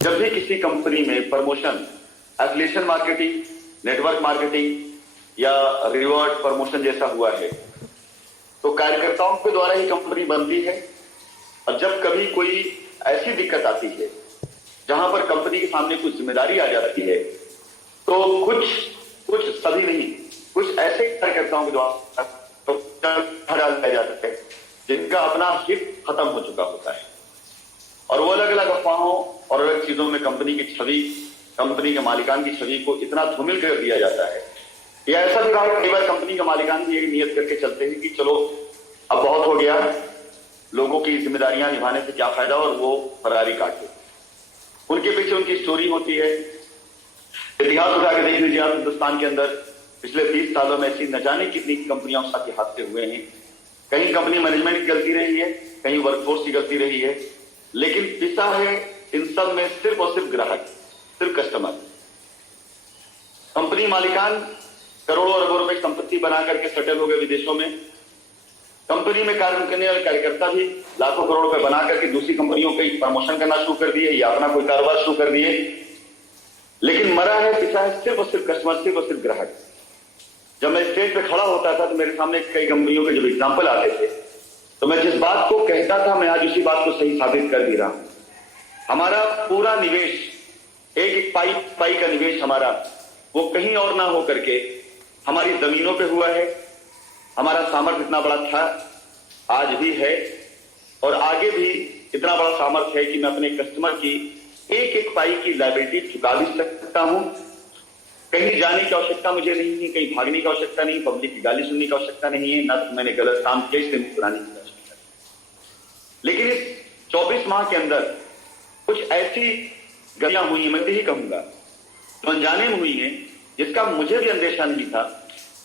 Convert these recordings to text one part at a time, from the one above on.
जब भी किसी कंपनी में promotion, affiliation marketing, network marketing या रिवॉर्ड प्रमोशन जैसा हुआ है तो कार्यकर्ताओं के द्वारा ही कंपनी बनती है। और जब कभी कोई ऐसी दिक्कत आती है जहां पर कंपनी के सामने कुछ जिम्मेदारी आ जाती है तो कुछ सभी नहीं, कुछ ऐसे कार्यकर्ताओं के द्वारा तो डाल दिया जाता है जिनका अपना हित खत्म हो चुका होता है और वो अलग अलग अफवाहों और अलग चीजों में कंपनी की छवि, कंपनी के मालिकान की छवि को इतना धूमिल कर दिया जाता है। या ऐसा भी रहा है, कई बार कंपनी के मालिकान भी एक नियत करके चलते हैं कि चलो अब बहुत हो गया, लोगों की जिम्मेदारियां निभाने से क्या फायदा, और वो फरारी काटे। उनके पीछे उनकी स्टोरी होती है। इतिहास उठा के देख लीजिए आप, हिंदुस्तान के अंदर पिछले 20 सालों में ऐसी न जाने कितनी कंपनियों के साथ ये हादसे हुए हैं। कहीं कंपनी मैनेजमेंट की गलती रही है, कहीं वर्कफोर्स की गलती रही है, लेकिन पिसा है इन सब में सिर्फ और सिर्फ ग्राहक, सिर्फ कस्टमर। कंपनी मालिकान करोड़ों अरबों रुपए की संपत्ति बना करके सेटल हो गए विदेशों में। कंपनी में कार्य करने वाले कार्यकर्ता भी लाखों करोड़ रुपए बना करके दूसरी कंपनियों के प्रमोशन करना शुरू कर दिए या अपना कोई कारोबार शुरू कर दिए, लेकिन मरा है, पिसा है सिर्फ और सिर्फ कस्टमर, सिर्फ और सिर्फ ग्राहक। जब मैं स्टेज पे खड़ा होता था तो मेरे सामने कई कंपनियों के जब एग्जाम्पल आते थे तो मैं जिस बात को कहता था मैं आज उसी बात को सही साबित कर दे रहा हूं। हमारा पूरा निवेश, एक एक पाई का निवेश हमारा, वो कहीं और ना हो करके हमारी जमीनों पे हुआ है। हमारा सामर्थ्य इतना बड़ा था, आज भी है और आगे भी इतना बड़ा सामर्थ्य है कि मैं अपने कस्टमर की एक एक पाई की लायबिलिटी चुका भी सकता हूं। कहीं जाने की आवश्यकता मुझे नहीं है, कहीं भागने की आवश्यकता नहीं, पब्लिक की गाली सुनने की आवश्यकता नहीं है, ना तो मैंने गलत काम किया इसलिए मुस्कुराने की आवश्यकता है। लेकिन इस 24 माह के अंदर कुछ ऐसी गलतियां हुई हैं, मैं यही कहूंगा, तो अनजाने में हुई हैं जिसका मुझे भी अंदेशा नहीं था।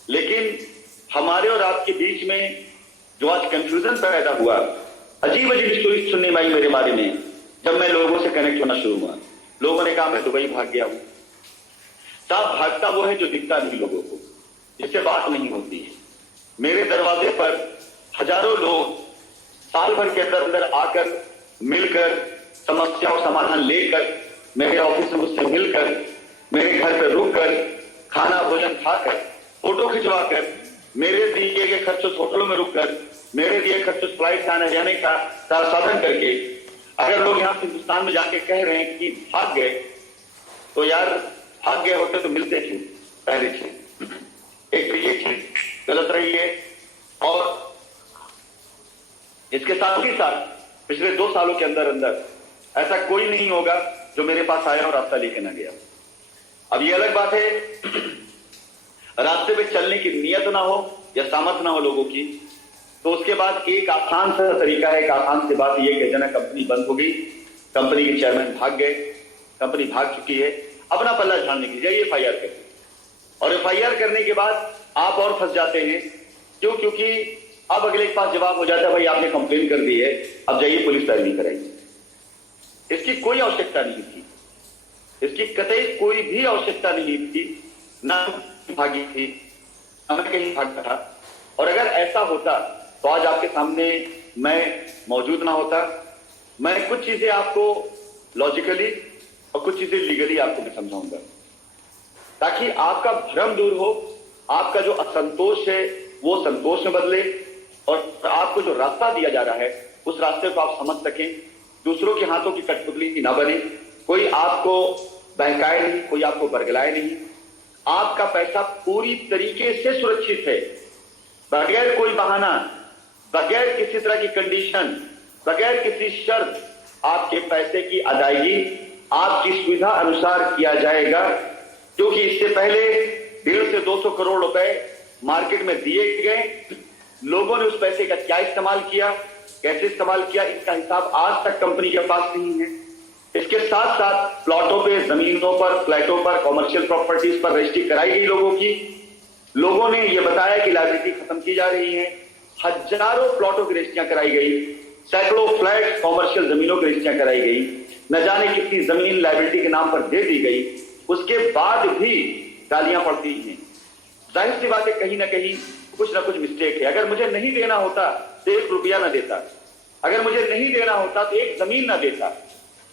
लेकिन हमारे और आपके बीच में जो आज कंफ्यूजन पैदा हुआ, अजीब अजीब स्टोरी सुनने में आई मेरे बारे में। जब मैं लोगों से कनेक्ट होना शुरू हुआ, लोगों ने कहा मैं दुबई भाग गया हूं। साहब, भागता वो है जो दिखता नहीं लोगों को, जिससे बात नहीं होती है। मेरे दरवाजे पर हजारों लोग साल भर के अंदर अंदर आकर, मिलकर, समस्या और समाधान लेकर, मेरे ऑफिस में मुझसे मिलकर, मेरे घर पर रुककर, खाना भोजन खाकर, फोटो खिंचवाकर, मेरे दिए गए खर्चों होटलों में रुककर, मेरे दिए खर्चों फ्लाइट आने जाने का सारा साधन करके, अगर लोग यहां से हिंदुस्तान में जाके कह रहे हैं कि भाग गए, तो यार भाग गए होते तो मिलते क्यों? पहली चीज, एक तो ये चीज गलत रही है। और इसके साथ ही साथ पिछले 2 सालों के अंदर अंदर ऐसा कोई नहीं होगा जो मेरे पास आया और रास्ता लेके ना गया। अब ये अलग बात है रास्ते पे चलने की नियत ना हो या सामर्थ्य ना हो लोगों की, तो उसके बाद एक आसान सा तरीका है, एक आसान सी बात यह कह देना कंपनी बंद हो गई, कंपनी के चेयरमैन भाग गए, कंपनी भाग चुकी है, अपना पल्ला झाड़ने की जाइए एफआईआर करिए। और एफआईआर करने के बाद आप और फंस जाते हैं। क्यों? क्योंकि अब अगले के पास जवाब हो जाता है भाई आपने कंप्लेन कर दी है, अब जाइए पुलिस पैरवी कराइए। इसकी कोई आवश्यकता नहीं थी, इसकी कतई कोई भी आवश्यकता नहीं थी, ना भागी थी, ना कहीं भागा था। और अगर ऐसा होता तो आज आपके सामने मैं मौजूद ना होता। मैं कुछ चीजें आपको लॉजिकली और कुछ चीजें लीगली आपको मैं समझाऊंगा ताकि आपका भ्रम दूर हो, आपका जो असंतोष है वो संतोष में बदले और आपको जो रास्ता दिया जा रहा है उस रास्ते को आप समझ सकें, दूसरों के हाथों की कठपुतली ना बने, कोई आपको बहकाए नहीं, कोई आपको बरगलाए नहीं। आपका पैसा पूरी तरीके से सुरक्षित है, बगैर कोई बहाना, बगैर किसी तरह की कंडीशन, बगैर किसी शर्त आपके पैसे की अदायगी आपकी सुविधा अनुसार किया जाएगा। क्योंकि इससे पहले 150 से 200 करोड़ रुपए मार्केट में दिए गए, लोगों ने उस पैसे का क्या इस्तेमाल किया, कैसे इस्तेमाल किया, इसका हिसाब आज तक कंपनी के पास नहीं है। इसके साथ साथ प्लॉटों पे, जमीनों पर, फ्लैटों पर, कॉमर्शियल प्रॉपर्टीज पर रजिस्ट्री कराई गई लोगों की। लोगों ने यह बताया कि लायबिलिटी खत्म की जा रही है, हजारों प्लॉटों की रजिस्ट्रियां कराई गई, सैकड़ों फ्लैट कॉमर्शियल जमीनों की रजिस्ट्रियां कराई गई, न जाने कितनी जमीन लायबिलिटी के नाम पर दे दी गई, उसके बाद भी गालियां पड़ती हैं। जाहिर सी बात है कहीं ना कहीं कुछ ना कुछ मिस्टेक है। अगर मुझे नहीं देना होता तो 1 रुपया ना देता, अगर मुझे नहीं देना होता तो 1 जमीन ना देता,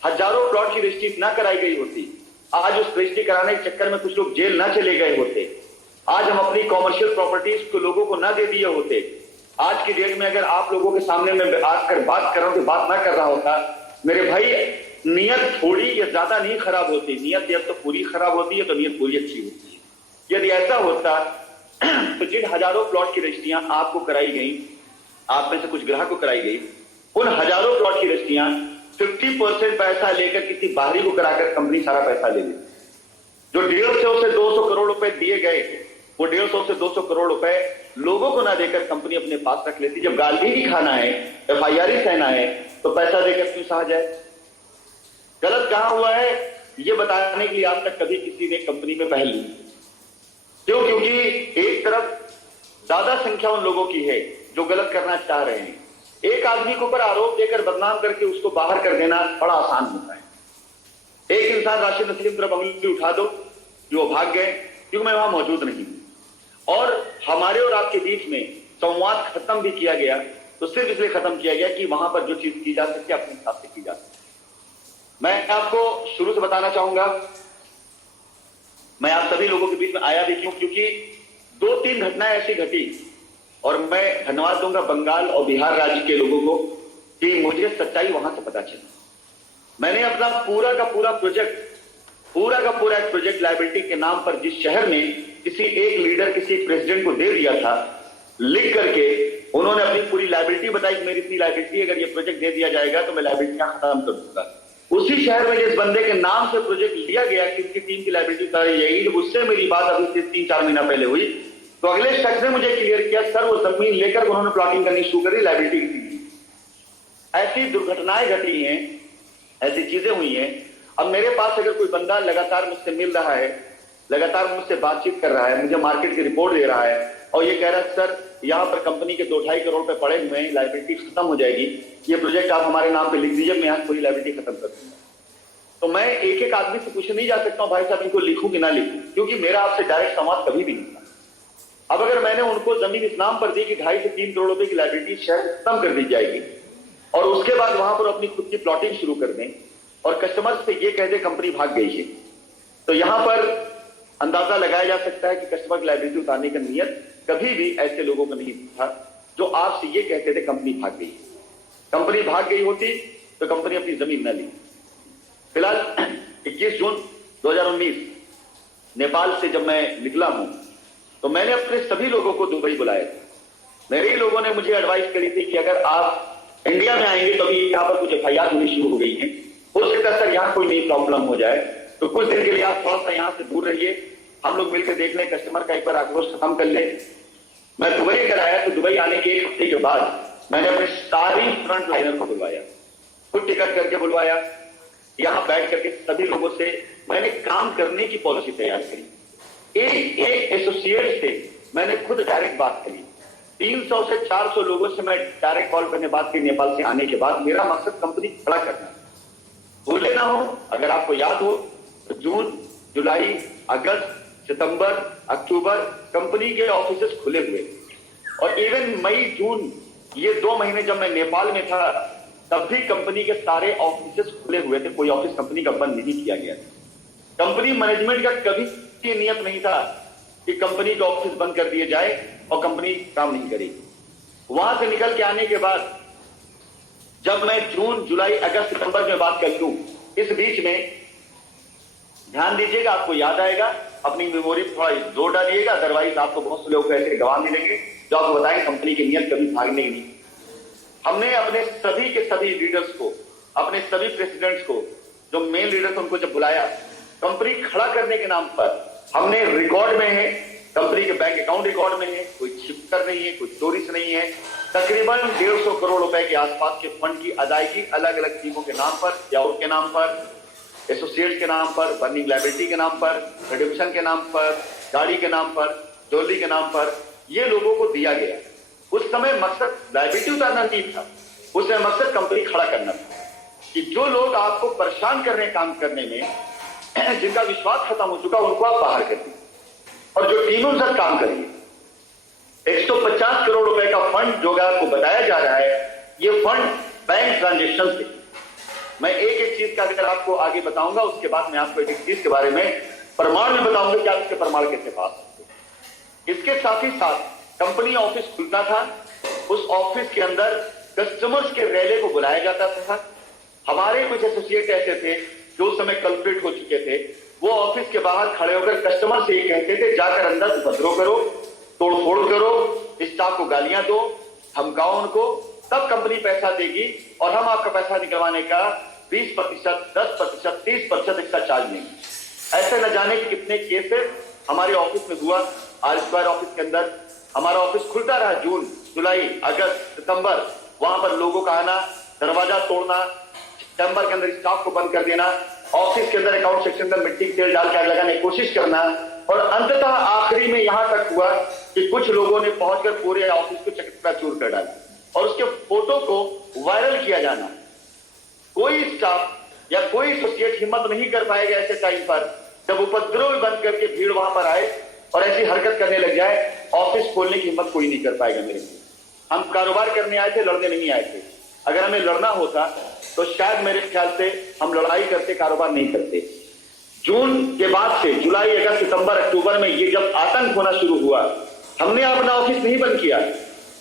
हजारों प्लॉट की रजिस्ट्री ना कराई गई होती, आज उस रजिस्ट्री कराने के चक्कर में कुछ लोग जेल ना चले गए होते, आज हम अपनी कॉमर्शियल प्रॉपर्टीज को लोगों को ना दे दिए होते, आज की डेट में अगर आप लोगों के सामने मैं आकर बात कर रहा हूं तो बात ना कर रहा होता, मेरे भाई नियत थोड़ी या ज्यादा नहीं खराब होती, नियत या तो पूरी खराब होती है तो नियत पूरी अच्छी होती है। यदि ऐसा होता तो जिन हजारों प्लॉट की रजिस्ट्रियां आपको कराई गई, आप में से कुछ ग्राहक को कराई गई, उन हजारों प्लॉट की रजिस्ट्रियां 50% पैसा लेकर किसी बाहरी को कराकर कंपनी सारा पैसा ले ली। जो 150 से 200 करोड़ रुपए दिए गए, वो 150 से 200 करोड़ रुपए लोगों को ना देकर कंपनी अपने पास रख लेती। जब गाली ही खाना है, FIR ही सहना है, तो पैसा देकर क्यों सहा जाए? गलत कहां हुआ है ये बताने के लिए आज तक कभी किसी ने कंपनी में पहल ली। क्यों? क्योंकि एक तरफ ज्यादा संख्या उन लोगों की है जो गलत करना चाह रहे हैं। एक आदमी के ऊपर आरोप देकर बदनाम करके उसको बाहर कर देना बड़ा आसान होता है। एक इंसान राशिद नसीम तरफ अंगुली उठा दो कि वो भाग गए क्योंकि मैं वहां मौजूद नहीं हूं, और हमारे और आपके बीच में संवाद खत्म भी किया गया तो सिर्फ इसलिए खत्म किया गया कि वहां पर जो चीज की जा सकती है अपने हिसाब से की जा सकती है। मैं आपको शुरू से बताना चाहूंगा, मैं आप सभी लोगों के बीच में आया भी क्यों, क्योंकि 2-3 घटनाएं ऐसी घटी, और मैं धन्यवाद दूंगा बंगाल और बिहार राज्य के लोगों को कि मुझे सच्चाई वहां से पता चली। मैंने अपना पूरा का पूरा एक प्रोजेक्ट लायबिलिटी के नाम पर जिस शहर में किसी एक लीडर किसी प्रेसिडेंट को दे दिया था, लिख करके उन्होंने अपनी पूरी लायबिलिटी बताई कि मेरी इतनी लायबिलिटी, अगर ये प्रोजेक्ट दे दिया जाएगा तो मैं लायबिलिटियां खत्म कर दूंगा। उसी शहर में जिस बंदे के नाम से प्रोजेक्ट लिया गया कि उसकी टीम की लायबिलिटी उतारी जाएगी, जब उससे मेरी बात अभी से 3-4 महीना पहले हुई तो अगले शख्स ने मुझे क्लियर किया, सर वो जमीन लेकर उन्होंने प्लॉटिंग करनी शुरू कर दी, लायबिलिटी की। ऐसी दुर्घटनाएं घटी हैं, ऐसी चीजें हुई हैं। अब मेरे पास अगर कोई बंदा लगातार मुझसे मिल रहा है, लगातार मुझसे बातचीत कर रहा है, मुझे मार्केट की रिपोर्ट दे रहा है और ये कह रहा है सर यहां पर कंपनी के 2-2.5 करोड़ रुपए पड़े हुए हैं, लायबिलिटी खत्म हो जाएगी, ये प्रोजेक्ट आप हमारे नाम पे लिख दीजिए, मैं यहां पूरी लायबिलिटी खत्म कर दूंगा। तो मैं एक एक आदमी से पूछ नहीं जा सकता हूं भाई साहब इनको लिखूं कि ना लिखूं, क्योंकि मेरा आपसे डायरेक्ट संवाद कभी भी नहीं था। अब अगर मैंने उनको जमीन इस नाम पर दी कि 2.5 से 3 करोड़ रुपए की लायबिलिटी शहर खत्म कर दी जाएगी और उसके बाद वहां पर अपनी खुद की प्लॉटिंग शुरू कर दें और कस्टमर से ये कह दे कंपनी भाग गई है, तो यहां पर अंदाजा लगाया जा सकता है कि कस्टमर की लायबिलिटी उतारने का नियत कभी भी ऐसे लोगों को नहीं था जो आपसे ये कहते थे कंपनी भाग गई। कंपनी भाग गई होती तो कंपनी अपनी जमीन न ली। फिलहाल 21 जून 2019 नेपाल से जब मैं निकला हूं तो मैंने अपने सभी लोगों को दुबई बुलाया था। मेरे ही लोगों ने मुझे एडवाइस करी थी कि अगर आप इंडिया में आएंगे तो अभी यहाँ पर कुछ FIR होनी शुरू हो गई है, हो सकता है सर यहाँ कोई नई प्रॉब्लम हो जाए, तो कुछ दिन के लिए आप थोड़ा सा यहाँ से दूर रहिए, हम लोग मिलकर देख लें, कस्टमर का एक बार आक्रोश खत्म कर ले। मैं दुबई अगर आया तो दुबई आने के 1 हफ्ते के बाद मैंने अपने सारी फ्रंट लाइनर को बुलवाया, खुद टिकट करके बुलवाया, यहां बैठ करके सभी लोगों से मैंने काम करने की पॉलिसी तैयार करी। एक एसोसिएट से मैंने खुद डायरेक्ट बात करी, 300 से 400 लोगों से मैं डायरेक्ट कॉल करने बात की नेपाल से आने के बाद। मेरा मकसद कंपनी खड़ा करना, भूले ना हो, अगर आपको याद हो तो जून, जुलाई, अगस्त, सितंबर, अक्टूबर कंपनी के ऑफिसेस खुले हुए, और इवन मई, जून ये 2 महीने जब मैं नेपाल में था तब भी कंपनी के सारे ऑफिसेस खुले हुए थे, कोई ऑफिस कंपनी का बंद नहीं किया गया। कंपनी मैनेजमेंट का कभी ये नियत नहीं था कि कंपनी के ऑफिस बंद कर दिए जाए और कंपनी काम नहीं करेगी। वहां से निकल के आने के बाद जब मैं जून, जुलाई, अगस्त, सितंबर में बात कर लूं, इस बीच में ध्यान दीजिएगा, आपको याद आएगा, अपनी मेमोरी थोड़ा जोर डालिएगा, अदरवाइज आपको बहुत से लोग ऐसे गवाह मिलेंगे जो आपको बताएंगे कंपनी की नियत कभी भागने की नहीं। हमने अपने सभी के सभी लीडर्स को, अपने सभी प्रेसिडेंट्स को, जो मेन लीडर्स उनको जब बुलाया, कंपनी खड़ा करने के नाम पर हमने रिकॉर्ड में है, कंपनी के बैंक अकाउंट रिकॉर्ड में है, कोई छिपकर नहीं है, कोई चोरी से नहीं है, तकरीबन 150 करोड़ रुपए के आसपास के फंड की अदायगी अलग अलग टीमों के नाम पर, याउट के नाम पर, एसोसिएट्स के नाम पर, बर्निंग लायबिलिटी के नाम पर, रिडम्पशन के नाम पर, गाड़ी के नाम पर, ज्वेलरी के नाम पर, ये लोगों को दिया गया। उस समय मकसद लायबिलिटी उतारना नहीं था, उस समय मकसद कंपनी खड़ा करना था कि जो लोग आपको परेशान कर रहे हैं काम करने में, जिनका विश्वास खत्म हो चुका, उनको आप बाहर कर दीजिए और जो टीमों से काम करिए। 150 करोड़ रुपए का फंड जो आपको बताया जा रहा है, ये फंड बैंक ट्रांजेक्शन से, मैं एक एक चीज का अगर आपको आगे बताऊंगा, उसके बाद मैं आपको एक एक चीज के बारे में प्रमाण में बताऊंगा कि आप इसके प्रमाण कैसे पा सकते हैं। इसके साथ ही साथ कंपनी ऑफिस खुलता था, उस ऑफिस के अंदर कस्टमर्स के रैले को बुलाया जाता था। हमारे कुछ एसोसिएट ऐसे थे जो उस समय कल्प्रिट हो चुके थे, वो ऑफिस के बाहर खड़े होकर कस्टमर से ये कहते थे, जाकर अंदर उपद्रव करो, तोड़फोड़ करो, स्टाफ को गालियां दो, धमकाओ उनको, तब कंपनी पैसा देगी और हम आपका पैसा निकलवाने का 20%, 10%, 30% इसका चार्ज लेंगे। ऐसे न जाने कि कितने केसेस हमारे ऑफिस में हुआ। आर स्क्वायर ऑफिस के अंदर हमारा ऑफिस खुलता रहा, जून, जुलाई, अगस्त, सितंबर, वहां पर लोगों का आना, दरवाजा तोड़ना, चैम्बर के अंदर स्टाफ को बंद कर देना, ऑफिस के अंदर अकाउंट सेक्शन में मिट्टी के तेल डाल के आग लगाने की कोशिश करना, और अंततः आखिरी में यहां तक हुआ कि कुछ लोगों ने पहुंचकर पूरे ऑफिस को चकनाचूर कर डाला और उसके फोटो को वायरल किया जाना। कोई स्टाफ या कोई एसोसिएट हिम्मत नहीं कर पाएगा ऐसे टाइम पर, जब उपद्रव बंद करके भीड़ वहां पर आए और ऐसी हरकत करने लग जाए, ऑफिस खोलने की हिम्मत कोई नहीं कर पाएगा। मेरे हम कारोबार करने आए थे, लड़ने नहीं आए थे। अगर हमें लड़ना होता तो शायद मेरे ख्याल से हम लड़ाई करते, कारोबार नहीं करते। जून के बाद से जुलाई, अगस्त, सितंबर, अक्टूबर में ये जब आतंक होना शुरू हुआ, हमने अपना ऑफिस नहीं बंद किया।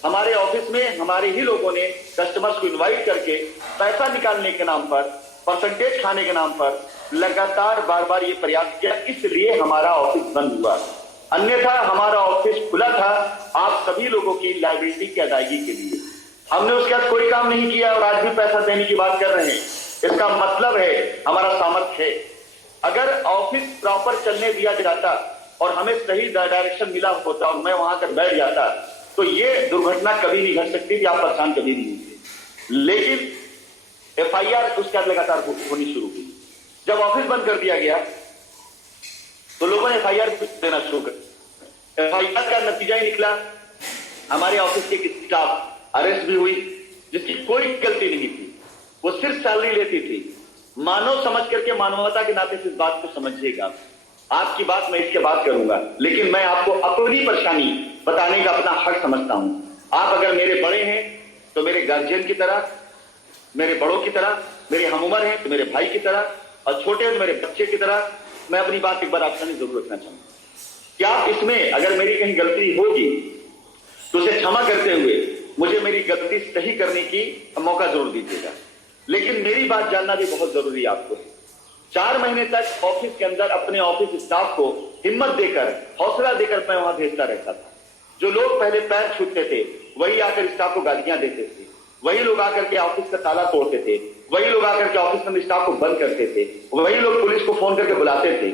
हमारे ऑफिस में हमारे ही लोगों ने कस्टमर्स को इनवाइट करके पैसा निकालने के नाम पर, परसेंटेज खाने के नाम पर लगातार बार बार ये प्रयास किया, इसलिए हमारा ऑफिस बंद हुआ। अन्यथा हमारा ऑफिस खुला था आप सभी लोगों की लायबिलिटी की अदायगी के लिए। हमने उसके बाद कोई काम नहीं किया और आज भी पैसा देने की बात कर रहे हैं। इसका मतलब है हमारा सामर्थ्य है। अगर ऑफिस प्रॉपर चलने दिया जाता और हमें सही डायरेक्शन मिला होता और मैं वहां कर बैठ जाता, तो ये दुर्घटना कभी नहीं घट सकती थी, आप परेशान कभी नहीं होते। लेकिन एफआईआर उसके बाद लगातार होनी शुरू हुई। जब ऑफिस बंद कर दिया गया तो लोगों ने एफआईआर देना शुरू कर। एफआईआर का नतीजा ही निकला, हमारे ऑफिस के स्टाफ अरेस्ट भी हुई जिसकी कोई गलती नहीं थी, वो सिर्फ सैलरी लेती थी। मानव समझ करके, मानवता के नाते इस बात को समझिएगा। आपकी बात मैं इसके बाद करूंगा, लेकिन मैं आपको अपनी परेशानी बताने का अपना हक समझता हूं। आप अगर मेरे बड़े हैं तो मेरे गार्जियन की तरह, मेरे बड़ों की तरह, मेरे हमउम्र हैं तो मेरे भाई की तरह, और छोटे हैं तो मेरे बच्चे की तरह मैं अपनी बात एक बार आपके सामने जरूर रखना चाहूंगा। क्या इसमें अगर मेरी कहीं गलती होगी तो उसे क्षमा करते हुए मुझे मेरी गलती सही करने की मौका जरूर दीजिएगा। लेकिन मेरी बात जानना भी बहुत जरूरी है आपको। 4 महीने तक ऑफिस के अंदर अपने ऑफिस स्टाफ को हिम्मत देकर, हौसला देकर मैं वहां भेजता रहता था। जो लोग पहले पैर छूते थे वही आकर स्टाफ को गालियां देते थे, वही लोग आकर के ऑफिस का ताला तोड़ते थे, वही लोग आकर के ऑफिस में स्टाफ को बंद करते थे, वही लोग पुलिस को फोन करके बुलाते थे।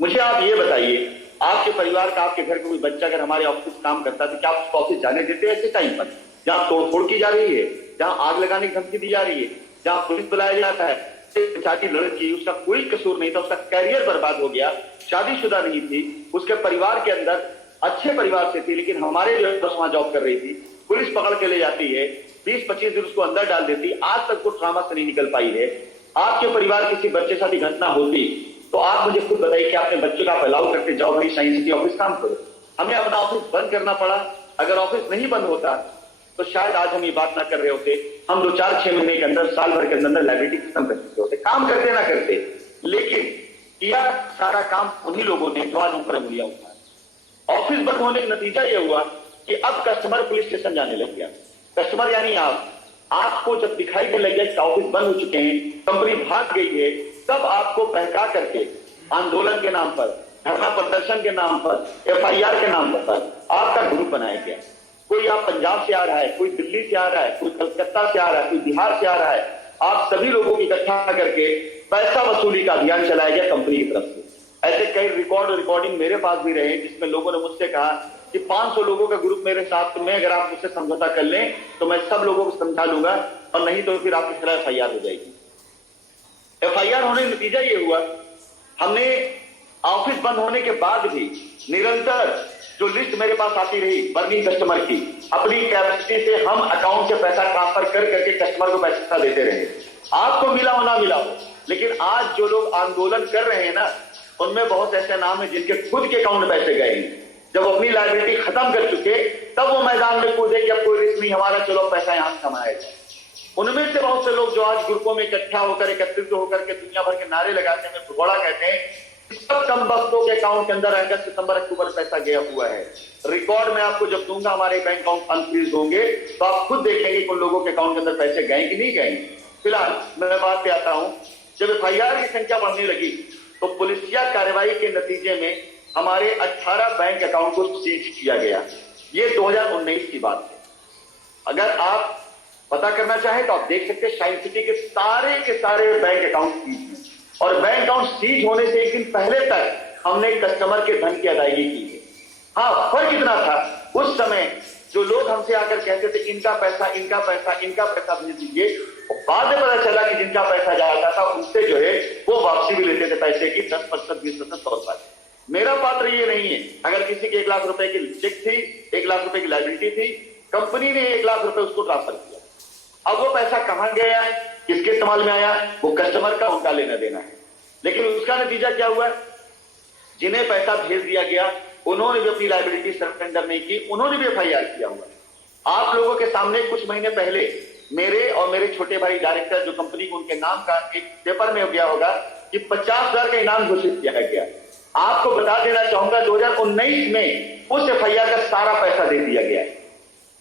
मुझे आप ये बताइए, आपके परिवार का, आपके घर का कोई बच्चा अगर हमारे ऑफिस काम करता था, क्या आप उसको ऑफिस जाने देते ऐसे टाइम पर जहां तोड़फोड़ की जा रही है, जहां आग लगाने की धमकी दी जा रही है, जहां पुलिस बुलाया जाता है? बेचारी लड़की, उसका कोई कसूर नहीं था, उसका कैरियर बर्बाद हो गया, शादीशुदा नहीं थी, उसके परिवार के अंदर अच्छे परिवार से थी, लेकिन हमारे जो वहां जॉब कर रही थी, पुलिस पकड़ के ले जाती है, 20-25 दिन उसको अंदर डाल देती, आज तक वो ट्रॉमा से नहीं निकल पाई है। आपके परिवार किसी बच्चे के साथ ही घटना होती तो आप मुझे खुद बताइए कि आपने बच्चों का अलाउ करके जाओ भाई साइंस सिटी ऑफिस काम करो। हमें अपना ऑफिस बंद करना पड़ा। अगर ऑफिस नहीं बंद होता तो शायद आज हम ये बात ना कर रहे होते। हम 2-4-6 महीने के अंदर, साल भर के अंदर लायबिलिटी खत्म कर सकते होते, काम करते ना करते। लेकिन किया सारा काम उन्हीं लोगों ने जो आज हम पर उंगलियां उठाया। ऑफिस बंद होने का नतीजा यह हुआ कि अब कस्टमर पुलिस स्टेशन जाने लग गया। कस्टमर यानी आपको जब दिखाई देने लग गया कि ऑफिस बंद हो चुके हैं, कंपनी भाग गई है, तब आपको बहका करके आंदोलन के नाम पर, धरना प्रदर्शन के नाम पर, एफआईआर के नाम पर आपका ग्रुप बनाया गया। कोई आप पंजाब से आ रहा है, कोई दिल्ली से आ रहा है, कोई कलकत्ता से आ रहा है, कोई बिहार से आ रहा है, आप सभी लोगों को इकट्ठा करके पैसा वसूली का अभियान चलाया गया कंपनी की तरफ से। ऐसे कई रिकॉर्डिंग मेरे पास भी रहे जिसमें लोगों ने मुझसे कहा कि 500 लोगों का ग्रुप मेरे साथ में, अगर आप मुझसे समझौता कर लें तो मैं सब लोगों को समझा लूंगा, और नहीं तो फिर आपकी खिलाफ एफआईआर हो जाएगी। एफआईआर होने का नतीजा ये हुआ, हमने ऑफिस बंद होने के बाद भी निरंतर जो लिस्ट मेरे पास आती रही बर्निंग कस्टमर की, अपनी कैपेसिटी से हम अकाउंट से पैसा ट्रांसफर कर करके कस्टमर को पैसा देते रहे। आपको मिला हो ना मिला हो, लेकिन आज जो लोग आंदोलन कर रहे हैं ना, उनमें बहुत ऐसे नाम है जिनके खुद के अकाउंट पैसे गए हैं। जब अपनी लायबिलिटी खत्म कर चुके तब वो मैदान में कूदे कि अब कोई रिस्क नहीं हमारा, चलो पैसा यहां से कमाया जाए। उनमें से बहुत से लोग जो आज ग्रुपों में इकट्ठा होकर एकत्रित होकर के दुनिया भर के नारे लगाते हैं, भगोड़ा कहते हैं, सब कम बख्तों के अकाउंट के अंदर अगस्त सितंबर अक्टूबर पैसा गया हुआ है। रिकॉर्ड में आपको जब दूंगा हमारे बैंक अकाउंट अनफ्रीज होंगे तो आप खुद देखेंगे कि उन लोगों के अकाउंट के अंदर पैसे गए कि नहीं गए। फिलहाल मैं बात पे आता हूं, जब एफआईआर की संख्या बढ़ने लगी तो पुलिसिया कार्रवाई के नतीजे में हमारे 18 बैंक अकाउंट को सीज किया गया। ये 2019 की बात है। अगर आप पता करना चाहें तो आप देख सकते हैं शाइन सिटी के सारे बैंक अकाउंट सीज हैं, और बैंक अकाउंट सीज होने से एक दिन पहले तक हमने कस्टमर के धन की अदायगी की है। हाँ, फर्क इतना था, उस समय जो लोग हमसे आकर कहते थे इनका पैसा भेज दीजिए, बाद में पता चला कि जिनका पैसा जाता था उनसे जो है वो वापसी भी लेते थे पैसे की 10%, 20%, 100%। मेरा पात्र ये नहीं है। अगर किसी के 1 लाख रुपए की चेक थी, 1 लाख रुपए की लायबिलिटी थी, कंपनी ने 1 लाख रुपए उसको ट्रांसफर किया। अब वो पैसा कहां गया, किसके इस्तेमाल में आया, वो कस्टमर का उनका लेना देना है। लेकिन उसका नतीजा क्या हुआ, जिन्हें पैसा भेज दिया गया उन्होंने भी अपनी लायबिलिटी सरेंडर नहीं की, उन्होंने भी एफआईआर किया हुआ। आप लोगों के सामने कुछ महीने पहले मेरे और मेरे छोटे भाई डायरेक्टर जो कंपनी को उनके नाम का एक पेपर में हो गया होगा कि 50,000 का इनाम घोषित किया गया। आपको बता देना चाहूंगा 2019 में उस एफआईआर का सारा पैसा दे दिया गया है।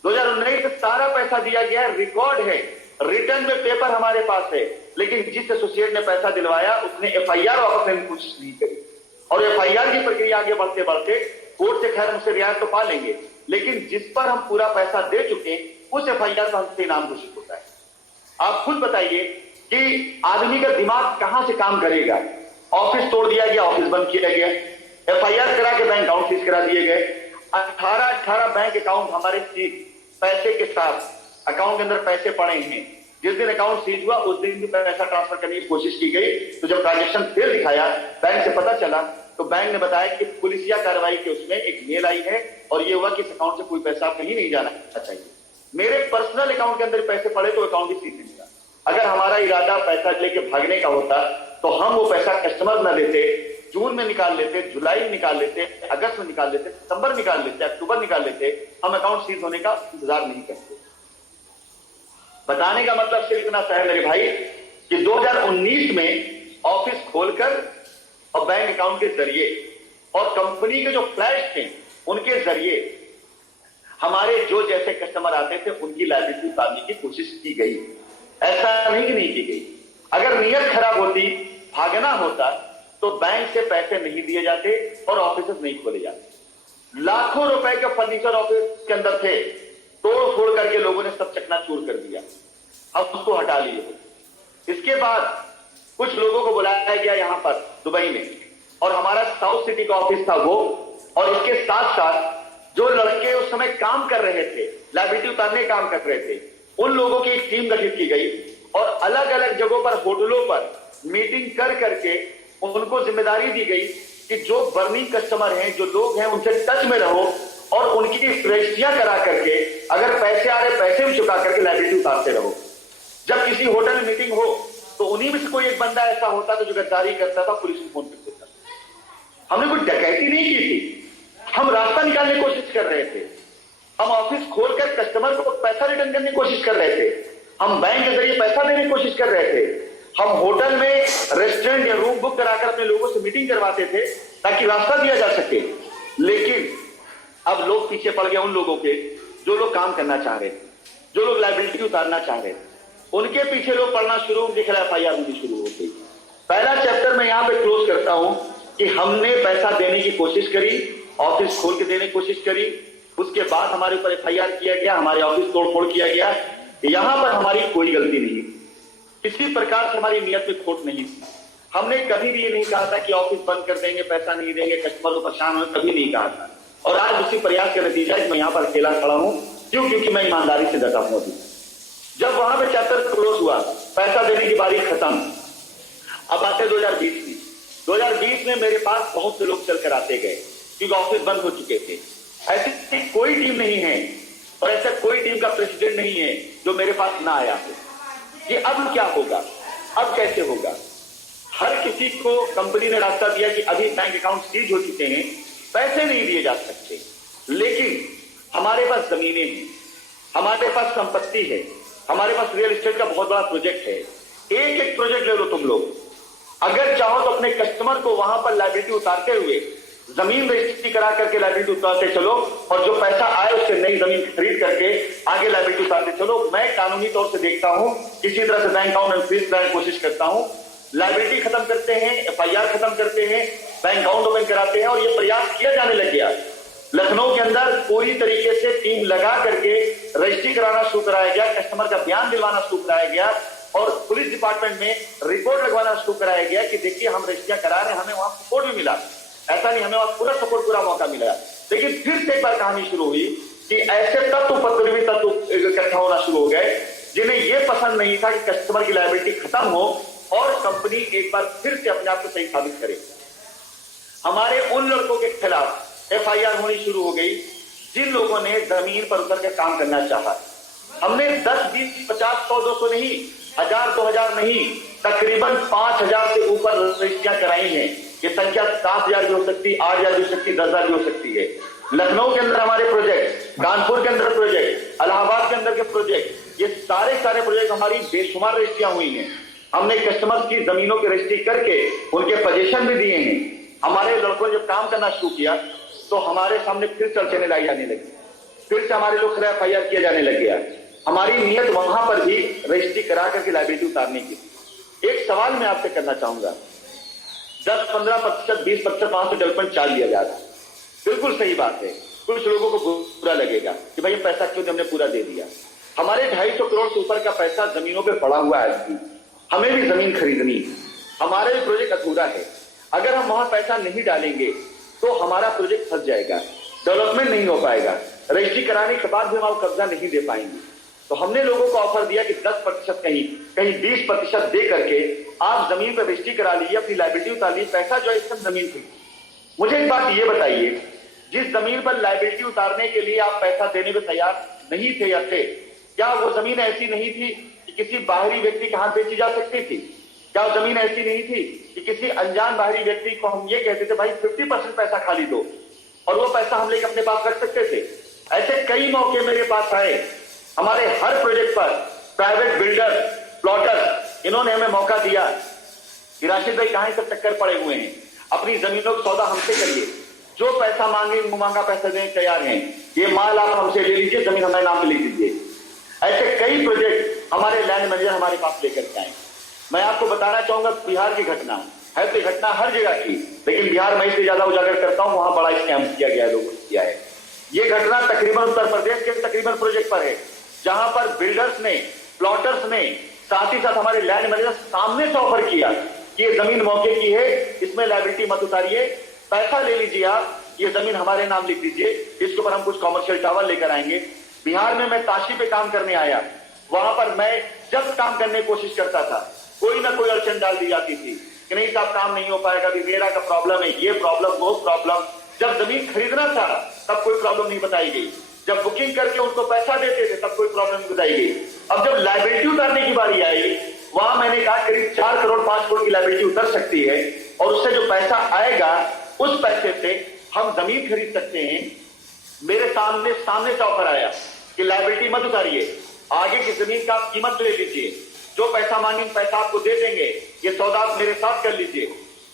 2019 में सारा पैसा दिया गया, रिकॉर्ड है, रिटर्न में पेपर हमारे पास है। लेकिन जिस एसोसिएट ने पैसा दिलवाया उसने एफआईआर वापस लेने की कोशिश नहीं करी, और एफआईआर की प्रक्रिया आगे बढ़ते बढ़ते कोर्ट से खैर हमसे रियायत तो पा लेंगे, लेकिन जिस पर हम पूरा पैसा दे चुके उस एफआईआर पर हमसे इनाम घोषित होता है। आप खुद बताइए कि आदमी का दिमाग कहां से काम करेगा। ऑफिस तोड़ दिया गया, ऑफिस बंद किया गया, एफआईआर करा के बैंक अकाउंट सीज करा दिए गए। 18 बैंक अकाउंट हमारे सीज, पैसे के साथ अकाउंट के अंदर पैसे पड़े हैं। जिस दिन अकाउंट सीज हुआ उस दिन भी पैसा ट्रांसफर करने की कोशिश की गई, तो जब ट्रांजेक्शन फेल दिखाया, बैंक से पता चला, तो बैंक ने बताया कि पुलिसिया कार्रवाई के उसमें एक मेल आई है और ये हुआ कि इस अकाउंट से कोई पैसा कहीं नहीं जाना चाहिए। मेरे पर्सनल अकाउंट के अंदर पैसे पड़े तो अकाउंट भी सीज नहीं हुआ। अगर हमारा इरादा पैसा लेके भागने का होता तो हम वो पैसा कस्टमर न लेते, जून में निकाल लेते, जुलाई में निकाल लेते, अगस्त में निकाल लेते, सितंबर निकाल लेते, अक्टूबर निकाल लेते, हम अकाउंट सीज होने का इंतजार नहीं करते। बताने का मतलब सिर्फ इतना सा है मेरे भाई कि 2019 में ऑफिस खोलकर और बैंक अकाउंट के जरिए और कंपनी के जो फ्लैट थे उनके जरिए हमारे जो जैसे कस्टमर आते थे उनकी लायबिलिटी उतारने की कोशिश की गई। ऐसा नहीं कि नहीं की गई। अगर नीयत खराब होती, भागना होता, तो बैंक से पैसे नहीं दिए जाते और ऑफिस नहीं खोले जाते। लाखों रुपए के फर्नीचर ऑफिस के अंदर थे, तोड़ फोड़ करके लोगों ने सब चकनाचूर कर दिया, अब उसको हटा लिए। इसके बाद कुछ लोगों को बुलाया गया यहां पर दुबई में, और हमारा साउथ सिटी का ऑफिस था वो, और इसके साथ साथ जो लड़के उस समय काम कर रहे थे, लायबिलिटी उतारने काम कर रहे थे, उन लोगों की एक टीम गठित की गई और अलग अलग जगहों पर, होटलों पर मीटिंग कर करके उनको जिम्मेदारी दी गई कि जो बर्निंग कस्टमर हैं, जो लोग हैं, उनसे टच में रहो और उनकी रजिस्ट्रियां करा करके अगर पैसे आ रहे पैसे भी चुका करके लायबिलिटी उतारते रहो। जब किसी होटल में मीटिंग हो तो उन्हीं में से कोई एक बंदा ऐसा होता था जो गद्दारी करता था, पुलिस को फोन कर देता था। हमने कोई डकैती नहीं की थी, हम रास्ता निकालने की कोशिश कर रहे थे। हम ऑफिस खोलकर कस्टमर को पैसा रिटर्न करने की कोशिश कर रहे थे, हम बैंक के जरिए पैसा देने की कोशिश कर रहे थे, हम होटल में रेस्टोरेंट या रूम बुक कराकर अपने लोगों से मीटिंग करवाते थे ताकि रास्ता दिया जा सके। लेकिन अब लोग पीछे पड़ गए उन लोगों के जो लोग काम करना चाह रहे थे, जो लोग लायबिलिटी उतारना चाह रहे थे, उनके पीछे लोग पढ़ना शुरू, दिख रहा है एफआईआर होनी शुरू हो गई। पहला चैप्टर मैं यहां पे क्लोज करता हूं कि हमने पैसा देने की कोशिश करी, ऑफिस खोल के देने की कोशिश करी, उसके बाद हमारे ऊपर एफआईआर किया गया, हमारे ऑफिस तोड़फोड़ किया गया। यहां पर हमारी कोई गलती नहीं, किसी प्रकार से हमारी नियत में खोट नहीं थी। हमने कभी भी ये नहीं कहा था कि ऑफिस बंद कर देंगे, पैसा नहीं देंगे, कस्टमर को परेशान हो, कभी नहीं कहा था। और आज उसी प्रयास का नतीजा मैं यहां पर अकेला खड़ा हूं, क्यों? क्योंकि मैं ईमानदारी से डटा हूं। जब वहां पे चैप्टर क्लोज हुआ, पैसा देने की बारी खत्म, अब आते 2020 में। 2020 में मेरे पास बहुत से लोग चल कर आते गए क्योंकि ऑफिस बंद हो चुके थे। ऐसी कोई टीम नहीं है और ऐसा कोई टीम का प्रेसिडेंट नहीं है जो मेरे पास ना आया हो कि अब क्या होगा, अब कैसे होगा। हर किसी को कंपनी ने रास्ता दिया कि अभी बैंक अकाउंट सीज हो चुके हैं, पैसे नहीं दिए जा सकते, लेकिन हमारे पास जमीनें हैं, हमारे पास संपत्ति है, हमारे पास रियल एस्टेट का बहुत बड़ा प्रोजेक्ट है। एक एक प्रोजेक्ट ले लो तुम लोग, अगर चाहो तो अपने कस्टमर को वहां पर लायबिलिटी उतारते हुए जमीन रजिस्ट्री करा करके लायबिलिटी उतारते चलो, और जो पैसा आए उससे नई जमीन खरीद करके आगे लायबिलिटी उतारते चलो। मैं कानूनी तौर से देखता हूं, किसी तरह से बैंक अकाउंट फ्रीज कराने की कोशिश करता हूं, लायबिलिटी खत्म करते हैं, FIR खत्म करते हैं, बैंक अकाउंट ओपन कराते हैं, और ये प्रयास किया जाने लग गया। लखनऊ के अंदर पूरी तरीके से टीम लगा करके रजिस्ट्री कराना शुरू कराया गया, कस्टमर का बयान दिलवाना शुरू कराया गया, और पुलिस डिपार्टमेंट में रिपोर्ट लगवाना शुरू कराया गया कि देखिए हम रजिस्ट्रियां करा रहे हैं, हमें वहां सपोर्ट भी मिला। ऐसा नहीं, हमें वहां पूरा सपोर्ट, पूरा मौका मिला। लेकिन फिर से एक बार कहानी शुरू हुई कि ऐसे तत्व इकट्ठा होना शुरू हो गए जिन्हें यह पसंद नहीं था कि कस्टमर की लायबिलिटी खत्म हो और कंपनी एक बार फिर से अपने आप को सही साबित करे। हमारे उन लड़कों के खिलाफ FIR होनी शुरू हो गई जिन लोगों ने जमीन पर उतर कर काम करना चाहा। हमने 10, 20, 50, 100, 200 नहीं, 1000, 2000 नहीं, तकरीबन 5000 से ऊपर रजिस्ट्रियां कराई हैं। ये संख्या 7000 भी हो सकती है, 8000 भी हो सकती है, 10,000 भी हो सकती है। लखनऊ के अंदर हमारे प्रोजेक्ट, कानपुर के अंदर प्रोजेक्ट, इलाहाबाद के अंदर के प्रोजेक्ट, ये सारे प्रोजेक्ट हमारी बेशुमार रजिस्ट्रियां हुई हैं। हमने कस्टमर्स की जमीनों की रजिस्ट्री करके उनके पोजीशन भी दिए हैं। हमारे लड़कों ने जब काम करना शुरू किया तो हमारे सामने फिर चर्चाएं लाई जाने लगी, फिर से हमारे लोग FIR किया जाने लग गया। हमारी नियत वहां पर भी रजिस्ट्री करा करके लायबिलिटी उतारने की। एक सवाल मैं आपसे करना चाहूंगा, 10-15%, 20% वहां से डेवलपमेंट चार्ज लिया जा रहा है, बिल्कुल सही बात है। कुछ लोगों को बुरा लगेगा कि भाई पैसा क्यों हमने पूरा दे दिया। हमारे 250 करोड़ से ऊपर का पैसा जमीनों पे पड़ा हुआ है, हमें भी जमीन खरीदनी, हमारा भी प्रोजेक्ट अधूरा है। अगर हम वहां पैसा नहीं डालेंगे तो हमारा प्रोजेक्ट फंस जाएगा, डेवलपमेंट नहीं हो पाएगा, रजिस्ट्री कराने के बाद भी हम कब्जा नहीं दे पाएंगे। तो हमने लोगों को ऑफर दिया कि 10% कहीं 20% दे करके आप जमीन पर रजिस्ट्री करा लीजिए, अपनी लायबिलिटी उतार लीजिए, पैसा जो है इसमें जमीन थी। मुझे एक बात ये बताइए, जिस जमीन पर लायबिलिटी उतारने के लिए आप पैसा देने को तैयार नहीं थे या थे, क्या वो जमीन ऐसी नहीं थी कि किसी बाहरी व्यक्ति के हाथ बेची जा सकती थी? क्या वो जमीन ऐसी नहीं थी कि किसी अनजान बाहरी व्यक्ति को हम ये कहते थे भाई 50% पैसा खाली दो, और वो पैसा हम लेकर अपने पास रख सकते थे? ऐसे कई मौके मेरे पास आए। हमारे हर प्रोजेक्ट पर प्राइवेट बिल्डर, प्लॉटर, इन्होंने हमें मौका दिया कि राशिद भाई कहां सब चक्कर पड़े हुए हैं, अपनी जमीनों का सौदा हमसे करिए, जो पैसा मांगे मांगा पैसा देने तैयार हैं, ये माल आप हमसे ले लीजिए, जमीन हमारे नाम पे लिख दीजिए। ऐसे कई प्रोजेक्ट हमारे लैंड मैनेजर हमारे पास लेकर के आए। मैं आपको बताना चाहूंगा, बिहार की घटना है, तो घटना हर जगह की, लेकिन बिहार में इससे ज्यादा उजागर करता हूं, वहां बड़ा स्कैम किया गया, लोगों ने किया है। ये घटना तकरीबन उत्तर प्रदेश के तकरीबन प्रोजेक्ट पर है, जहां पर बिल्डर्स ने, प्लॉटर्स ने, साथ ही साथ हमारे लैंड मैनेजर सामने से ऑफर किया कि ये जमीन मौके की है, इसमें लायबिलिटी मत उतारिए, पैसा ले लीजिए आप, ये जमीन हमारे नाम लिख दीजिए, इसके ऊपर हम कुछ कॉमर्शियल टावर लेकर आएंगे। बिहार में मैं ताशी पे काम करने आया, वहां पर मैं जब काम करने की कोशिश करता था, कोई ना कोई अड़चन डाल दी जाती थी कि नहीं साहब काम नहीं हो पाएगा, मेरा का प्रॉब्लम है, ये प्रॉब्लम, वो प्रॉब्लम। जब जमीन खरीदना था तब कोई प्रॉब्लम नहीं बताई गई, जब बुकिंग करके उनको पैसा देते थे तब कोई प्रॉब्लम नहीं बताई गई। अब जब लायबिलिटी उतारने की बारी आई, वहां मैंने कहा करीब 4 करोड़ 5 करोड़ की लायबिलिटी उतर सकती है, और उससे जो पैसा आएगा उस पैसे से हम जमीन खरीद सकते हैं। मेरे सामने से ऑफर आया कि लायबिलिटी मत उतारिए, आगे की जमीन का कीमत ले लीजिए, जो पैसा मांगेंगे पैसा आपको दे देंगे, ये सौदा आप मेरे साथ कर लीजिए।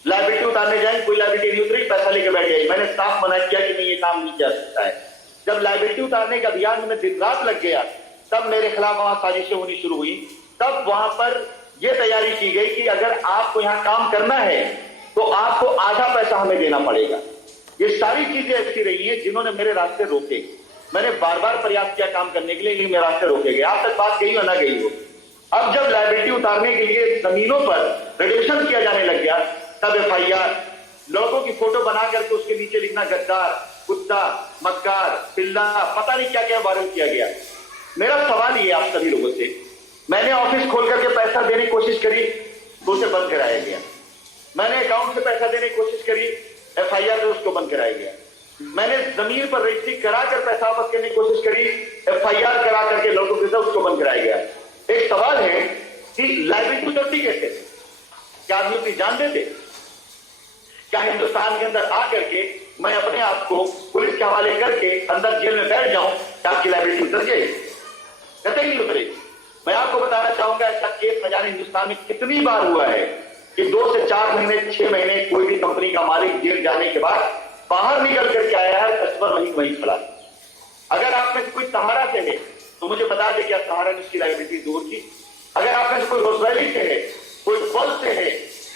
लायबिलिटी उतारने जाएंगे, कोई लायबिलिटी नहीं उतरी, पैसा लेके बैठ गए। मैंने साफ मना किया कि नहीं, ये काम नहीं किया सकता है। जब लायबिलिटी उतारने का अभियान में दिन रात लग गया, तब मेरे खिलाफ वहां साजिशें होनी शुरू हुई। तब वहां पर यह तैयारी की गई कि अगर आपको यहां काम करना है तो आपको आधा पैसा हमें देना पड़ेगा। ये सारी चीजें ऐसी रही हैं जिन्होंने मेरे रास्ते रोके। मैंने बार बार प्रयास किया काम करने के लिए, लेकिन मेरे रास्ते रोके गए। आप तक बात गई हो ना गई हो। अब जब लायबिलिटी उतारने के लिए जमीनों पर रिडक्शन किया जाने लग गया, तब FIR, लड़कों की फोटो बना करके उसके नीचे लिखना गद्दार, कुत्ता, मक्कार, पिल्ला, पता नहीं क्या क्या वायरल किया गया। मेरा सवाल ये आप सभी लोगों से, मैंने ऑफिस खोल करके पैसा देने की कोशिश करी तो उसे बंद कराया गया। मैंने अकाउंट से पैसा देने की कोशिश करी, FIR से उसको बंद कराया गया। मैंने जमीन पर रजिस्ट्री करा कर पैसा वापस करने की कोशिश करी, FIR करा करके लोगों के साथ उसको बंद कराया गया। एक सवाल है कि लायबिलिटी उतरती कैसे? क्या आदमी अपनी जान देते? क्या हिंदुस्तान के अंदर आकर के मैं अपने आप को पुलिस के हवाले करके अंदर जेल में बैठ जाऊं, क्या आपकी लायबिलिटी उतर जाएगी? कतई नहीं उतरेगी। मैं आपको बताना चाहूंगा ऐसा केस न जाने हिंदुस्तान में कितनी बार हुआ है कि 2 से 4 महीने 6 महीने कोई भी कंपनी का मालिक जेल जाने के बाद बाहर निकल करके आया है, कस्टमर वहीं खड़ा। अगर आप में से कोई सहारा से है तो मुझे बता दे क्या सहारा ने उसकी लायबिलिटी दूर की। अगर आप में से कोई रोजवैली से है, कोई पल से है,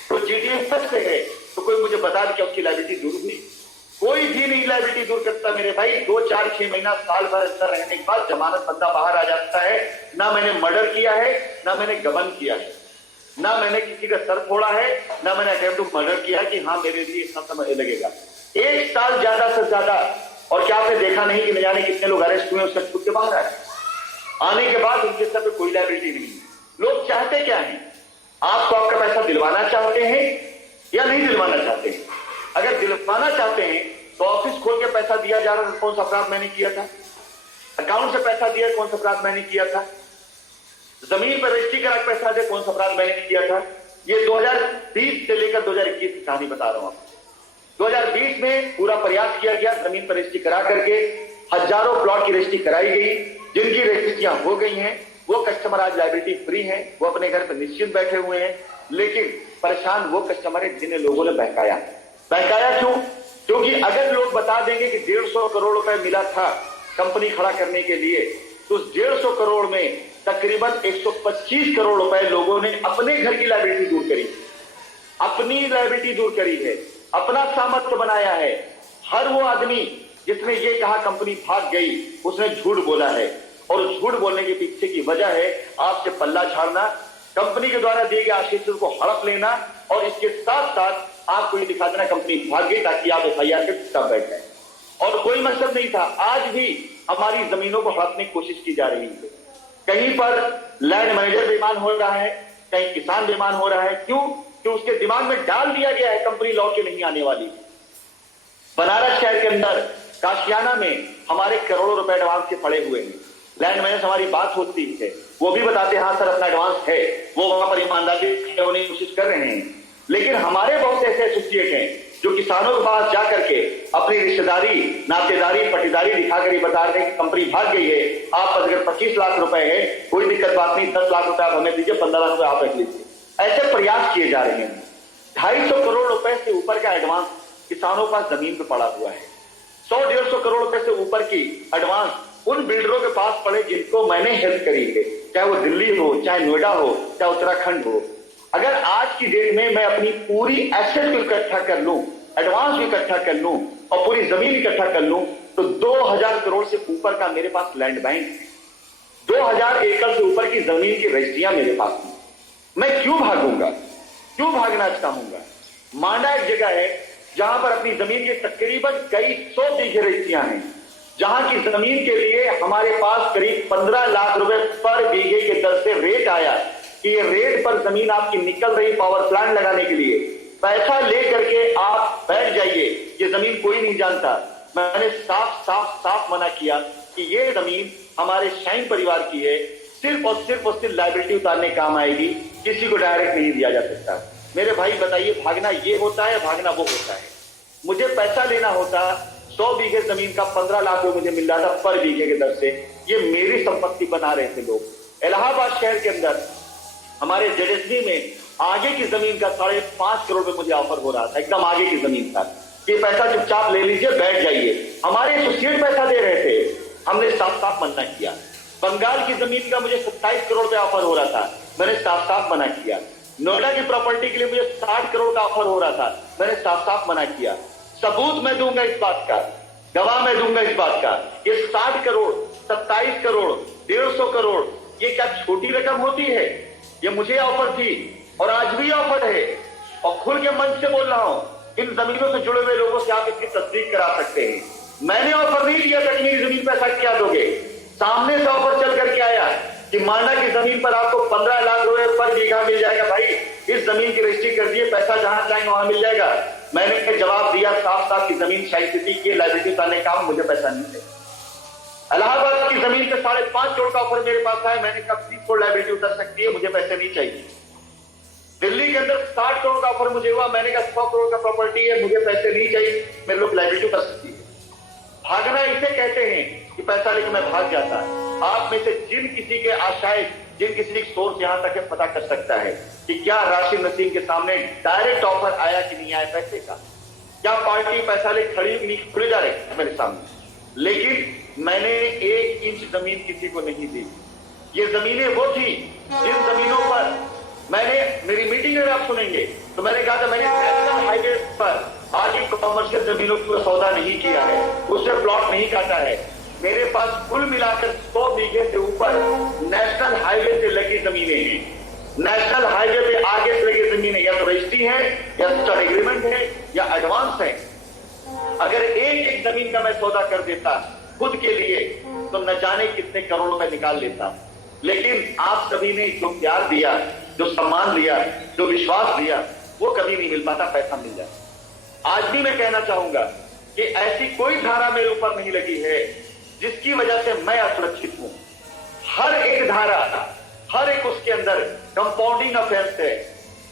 कोई जीडीएस से है, तो कोई मुझे बता दे क्या उसकी लायबिलिटी दूर हुई। कोई भी नहीं लायबिलिटी दूर करता मेरे भाई। 2, 4, 6 महीना साल भर अंदर रहने के बाद जमानत बंदा बाहर आ जाता है। ना मैंने मर्डर किया है, ना मैंने गबन किया है, ना मैंने किसी का सर फोड़ा है, ना मैंने अटेम्प्ट टू मर्डर किया है कि हाँ मेरे लिए इतना समय लगेगा। 1 साल ज्यादा से ज्यादा। और क्या आपने देखा नहीं कि न जाने कितने लोग अरेस्ट हुए उससे छूट के बाहर आए, आने के बाद उनके सर पे कोई लायबिलिटी नहीं। लोग चाहते क्या है? आपको आपका पैसा दिलवाना चाहते हैं या नहीं दिलवाना चाहते हैं? अगर दिलवाना चाहते हैं तो ऑफिस खोल के पैसा दिया जा रहा है, कौन सा अपराध मैंने किया था? अकाउंट से पैसा दिया, कौन सा अपराध मैंने किया था? जमीन पर रजिस्ट्री करा पैसा दे, कौन सा अपराध मैंने किया था? ये 2020 से लेकर 2021 की कहानी बता रहा हूं आपको। 2020 में पूरा प्रयास किया गया, जमीन पर रजिस्ट्री करा करके हजारों प्लॉट की रजिस्ट्री कराई गई। जिनकी रजिस्ट्रियां हो गई हैं वो कस्टमर आज लायबिलिटी फ्री हैं, वो अपने घर पर निश्चिंत बैठे हुए हैं। लेकिन परेशान वो कस्टमर है जिन्हें लोगों ने बहकाया। क्यों? क्योंकि अगर लोग बता देंगे कि 150 करोड़ रुपए मिला था कंपनी खड़ा करने के लिए, तो उस 150 करोड़ में तकरीबन 125 करोड़ रुपए लोगों ने अपने घर की लायबिलिटी दूर करी, अपनी लायबिलिटी दूर करी है, अपना सामर्थ्य बनाया है। हर वो आदमी जिसने ये कहा कंपनी भाग गई, उसने झूठ बोला है। और झूठ बोलने के पीछे की वजह है आपसे पल्ला झाड़ना, कंपनी के द्वारा दिए गए आश्वासन को हड़प लेना, और इसके साथ साथ आपको ये दिखा देना कंपनी भाग गई ताकि आप एफआईआर के चुपचाप बैठ जाए। और कोई मतलब नहीं था। आज भी हमारी जमीनों को हड़पने की कोशिश की जा रही है। कहीं पर लैंड मैनेजर बेईमान हो रहा है, कहीं किसान बेईमान हो रहा है। क्यों? कि उसके दिमाग में डाल दिया गया है कंपनी लौ के नहीं आने वाली। बनारस शहर के अंदर काशियाना में हमारे करोड़ों रुपए एडवांस के पड़े हुए हैं। लैंड मैनेजर हमारी बात होती है, वो भी बताते हैं हाँ सर अपना एडवांस है, वो वहां पर ईमानदारी होने की कोशिश कर रहे हैं। लेकिन हमारे बहुत से ऐसे एसोसिएट हैं जो किसानों के पास जाकर के अपनी रिश्तेदारी, नातेदारी, पटीदारी दिखाकर ये बता रहे हैं कि कंपनी भाग गई है, आप अगर 25 लाख रुपए है कोई दिक्कत बात नहीं, 10 लाख रुपए आप हमें दीजिए, 15 लाख रुपए आप रख लीजिए। ऐसे प्रयास किए जा रहे हैं। 250 करोड़ रुपए से ऊपर का एडवांस किसानों का जमीन पे पड़ा हुआ है। 100-150 करोड़ रुपए से ऊपर की एडवांस उन बिल्डरों के पास पड़े जिनको मैंने हेल्प करी है, चाहे वो दिल्ली हो, चाहे नोएडा हो, चाहे उत्तराखंड हो। अगर आज की डेट में मैं अपनी पूरी एसेट को इकट्ठा कर लूं, एडवांस भी इकट्ठा कर लूं और पूरी जमीन इकट्ठा कर लूं, तो 2000 करोड़ से ऊपर का मेरे पास लैंड बैंक है, 2000 एकड़ से ऊपर की जमीन की रजिस्ट्रियां मेरे पास हैं। मैं क्यों भागूंगा? क्यों भागना चाहूंगा? मांडा एक जगह है जहां पर अपनी जमीन के तकरीबन कई 100 बीघे रजिस्ट्रियां हैं, जहां की जमीन के लिए हमारे पास करीब 15 लाख रुपए पर बीघे के दर से रेट आया कि ये रेट पर जमीन आपकी निकल रही पावर प्लांट लगाने के लिए, पैसा लेकर के आप बैठ जाइए, ये जमीन कोई नहीं जानता। मैंने साफ मना किया कि ये जमीन हमारे शाइन परिवार की है, सिर्फ और सिर्फ लायबिलिटी उतारने काम आएगी, किसी को डायरेक्ट नहीं दिया जा सकता। मेरे भाई बताइए, भागना ये होता है, भागना वो होता है? मुझे पैसा लेना होता, 100 बीघे जमीन का 15 लाख रुपए मुझे मिल रहा था पर बीघे के दर से, ये मेरी संपत्ति बना रहे थे लोग। इलाहाबाद शहर के अंदर हमारे जेडएसबी में आगे की जमीन का 5.5 करोड़ रुपए मुझे ऑफर हो रहा था, एकदम आगे की जमीन था। ये पैसा चुपचाप ले लीजिए, बैठ जाइए। हमारे एसोसिएट पैसा दे रहे थे, हमने साफ मना किया। बंगाल की जमीन का मुझे 27 करोड़ रुपए ऑफर हो रहा था, मैंने साफ मना किया। नोएडा की प्रॉपर्टी के लिए मुझे 60 करोड़ का ऑफर हो रहा था, मैंने साफ मना किया। सबूत मैं दूंगा इस बात का, गवाह मैं दूंगा इस बात का। ये 60 करोड़, 27 करोड़, 150 करोड़, ये क्या छोटी रकम होती है? ये मुझे ऑफर थी और आज भी ऑफर है, और खुल के मन से बोल रहा हूं। इन जमीनों से जुड़े हुए लोगों से आप इसकी तस्दीक करा सकते हैं। मैंने ऑफर नहीं दिया था कि मेरी जमीन पैसा क्या दोगे। सामने से ऑफर चल करके आया कि मांडा की जमीन पर आपको 15 लाख रुपए पर बीघा मिल जाएगा। भाई इस जमीन की रजिस्ट्री कर दिए, पैसा जहां चाहेंगे वहां मिल जाएगा। मैंने जवाब दिया साफ की जमीन शाही सिटी की लाइबिलिटी उतारने का मुझे पैसा नहीं चाहिए। इलाहाबाद की जमीन पे 5.5 करोड़ का ऑफर मेरे पास आया, मैंने कहा 30 करोड़ लाइबिलिटी उतर सकती है, मुझे पैसे नहीं चाहिए। दिल्ली के अंदर 60 करोड़ का ऑफर मुझे हुआ, मैंने कहा 100 करोड़ का प्रॉपर्टी है, मुझे पैसे नहीं चाहिए, मेरे लोग लाइबिलिटी उतर सकती है। भागना इसे कहते हैं कि पैसा लेकर मैं भाग जाता। आप में से जिन किसी के आशाएं जिन किसी सोर्स यहां तक है पता कर सकता है कि क्या राशिद नसीम के सामने डायरेक्ट ऑफर आया कि नहीं आया पैसे का, क्या पार्टी पैसा ले खड़ी नहीं खड़ी डायरेक्ट मेरे सामने। लेकिन मैंने 1 इंच जमीन किसी को नहीं दी। ये जमीनें वो थी जिन जमीनों पर मैंने, मेरी मीटिंग में आप सुनेंगे तो मैंने कहा था मैंने नेशनल हाईवे पर आगे कमर्शियल जमीनों को सौदा नहीं किया है, उससे प्लॉट नहीं काटा है। मेरे पास कुल मिलाकर 100 बीघे से ऊपर नेशनल हाईवे से लगी जमीनें हैं। नेशनल हाईवे पे आगे से लगी जमीनें या तो रजिस्ट्री है या स्टार्ट एग्रीमेंट है या एडवांस है। अगर एक एक जमीन का मैं सौदा कर देता खुद के लिए तो न जाने कितने करोड़ रुपए निकाल लेता। लेकिन आप सभी ने जो प्यार दिया, जो सम्मान दिया, जो विश्वास दिया, वो कभी नहीं मिल पाता, पैसा मिल जाए। आज भी मैं कहना चाहूंगा कि ऐसी कोई धारा मेरे ऊपर नहीं लगी है जिसकी वजह से मैं असुरक्षित हूं। हर एक धारा, हर एक उसके अंदर कंपाउंडिंग ऑफेंस है।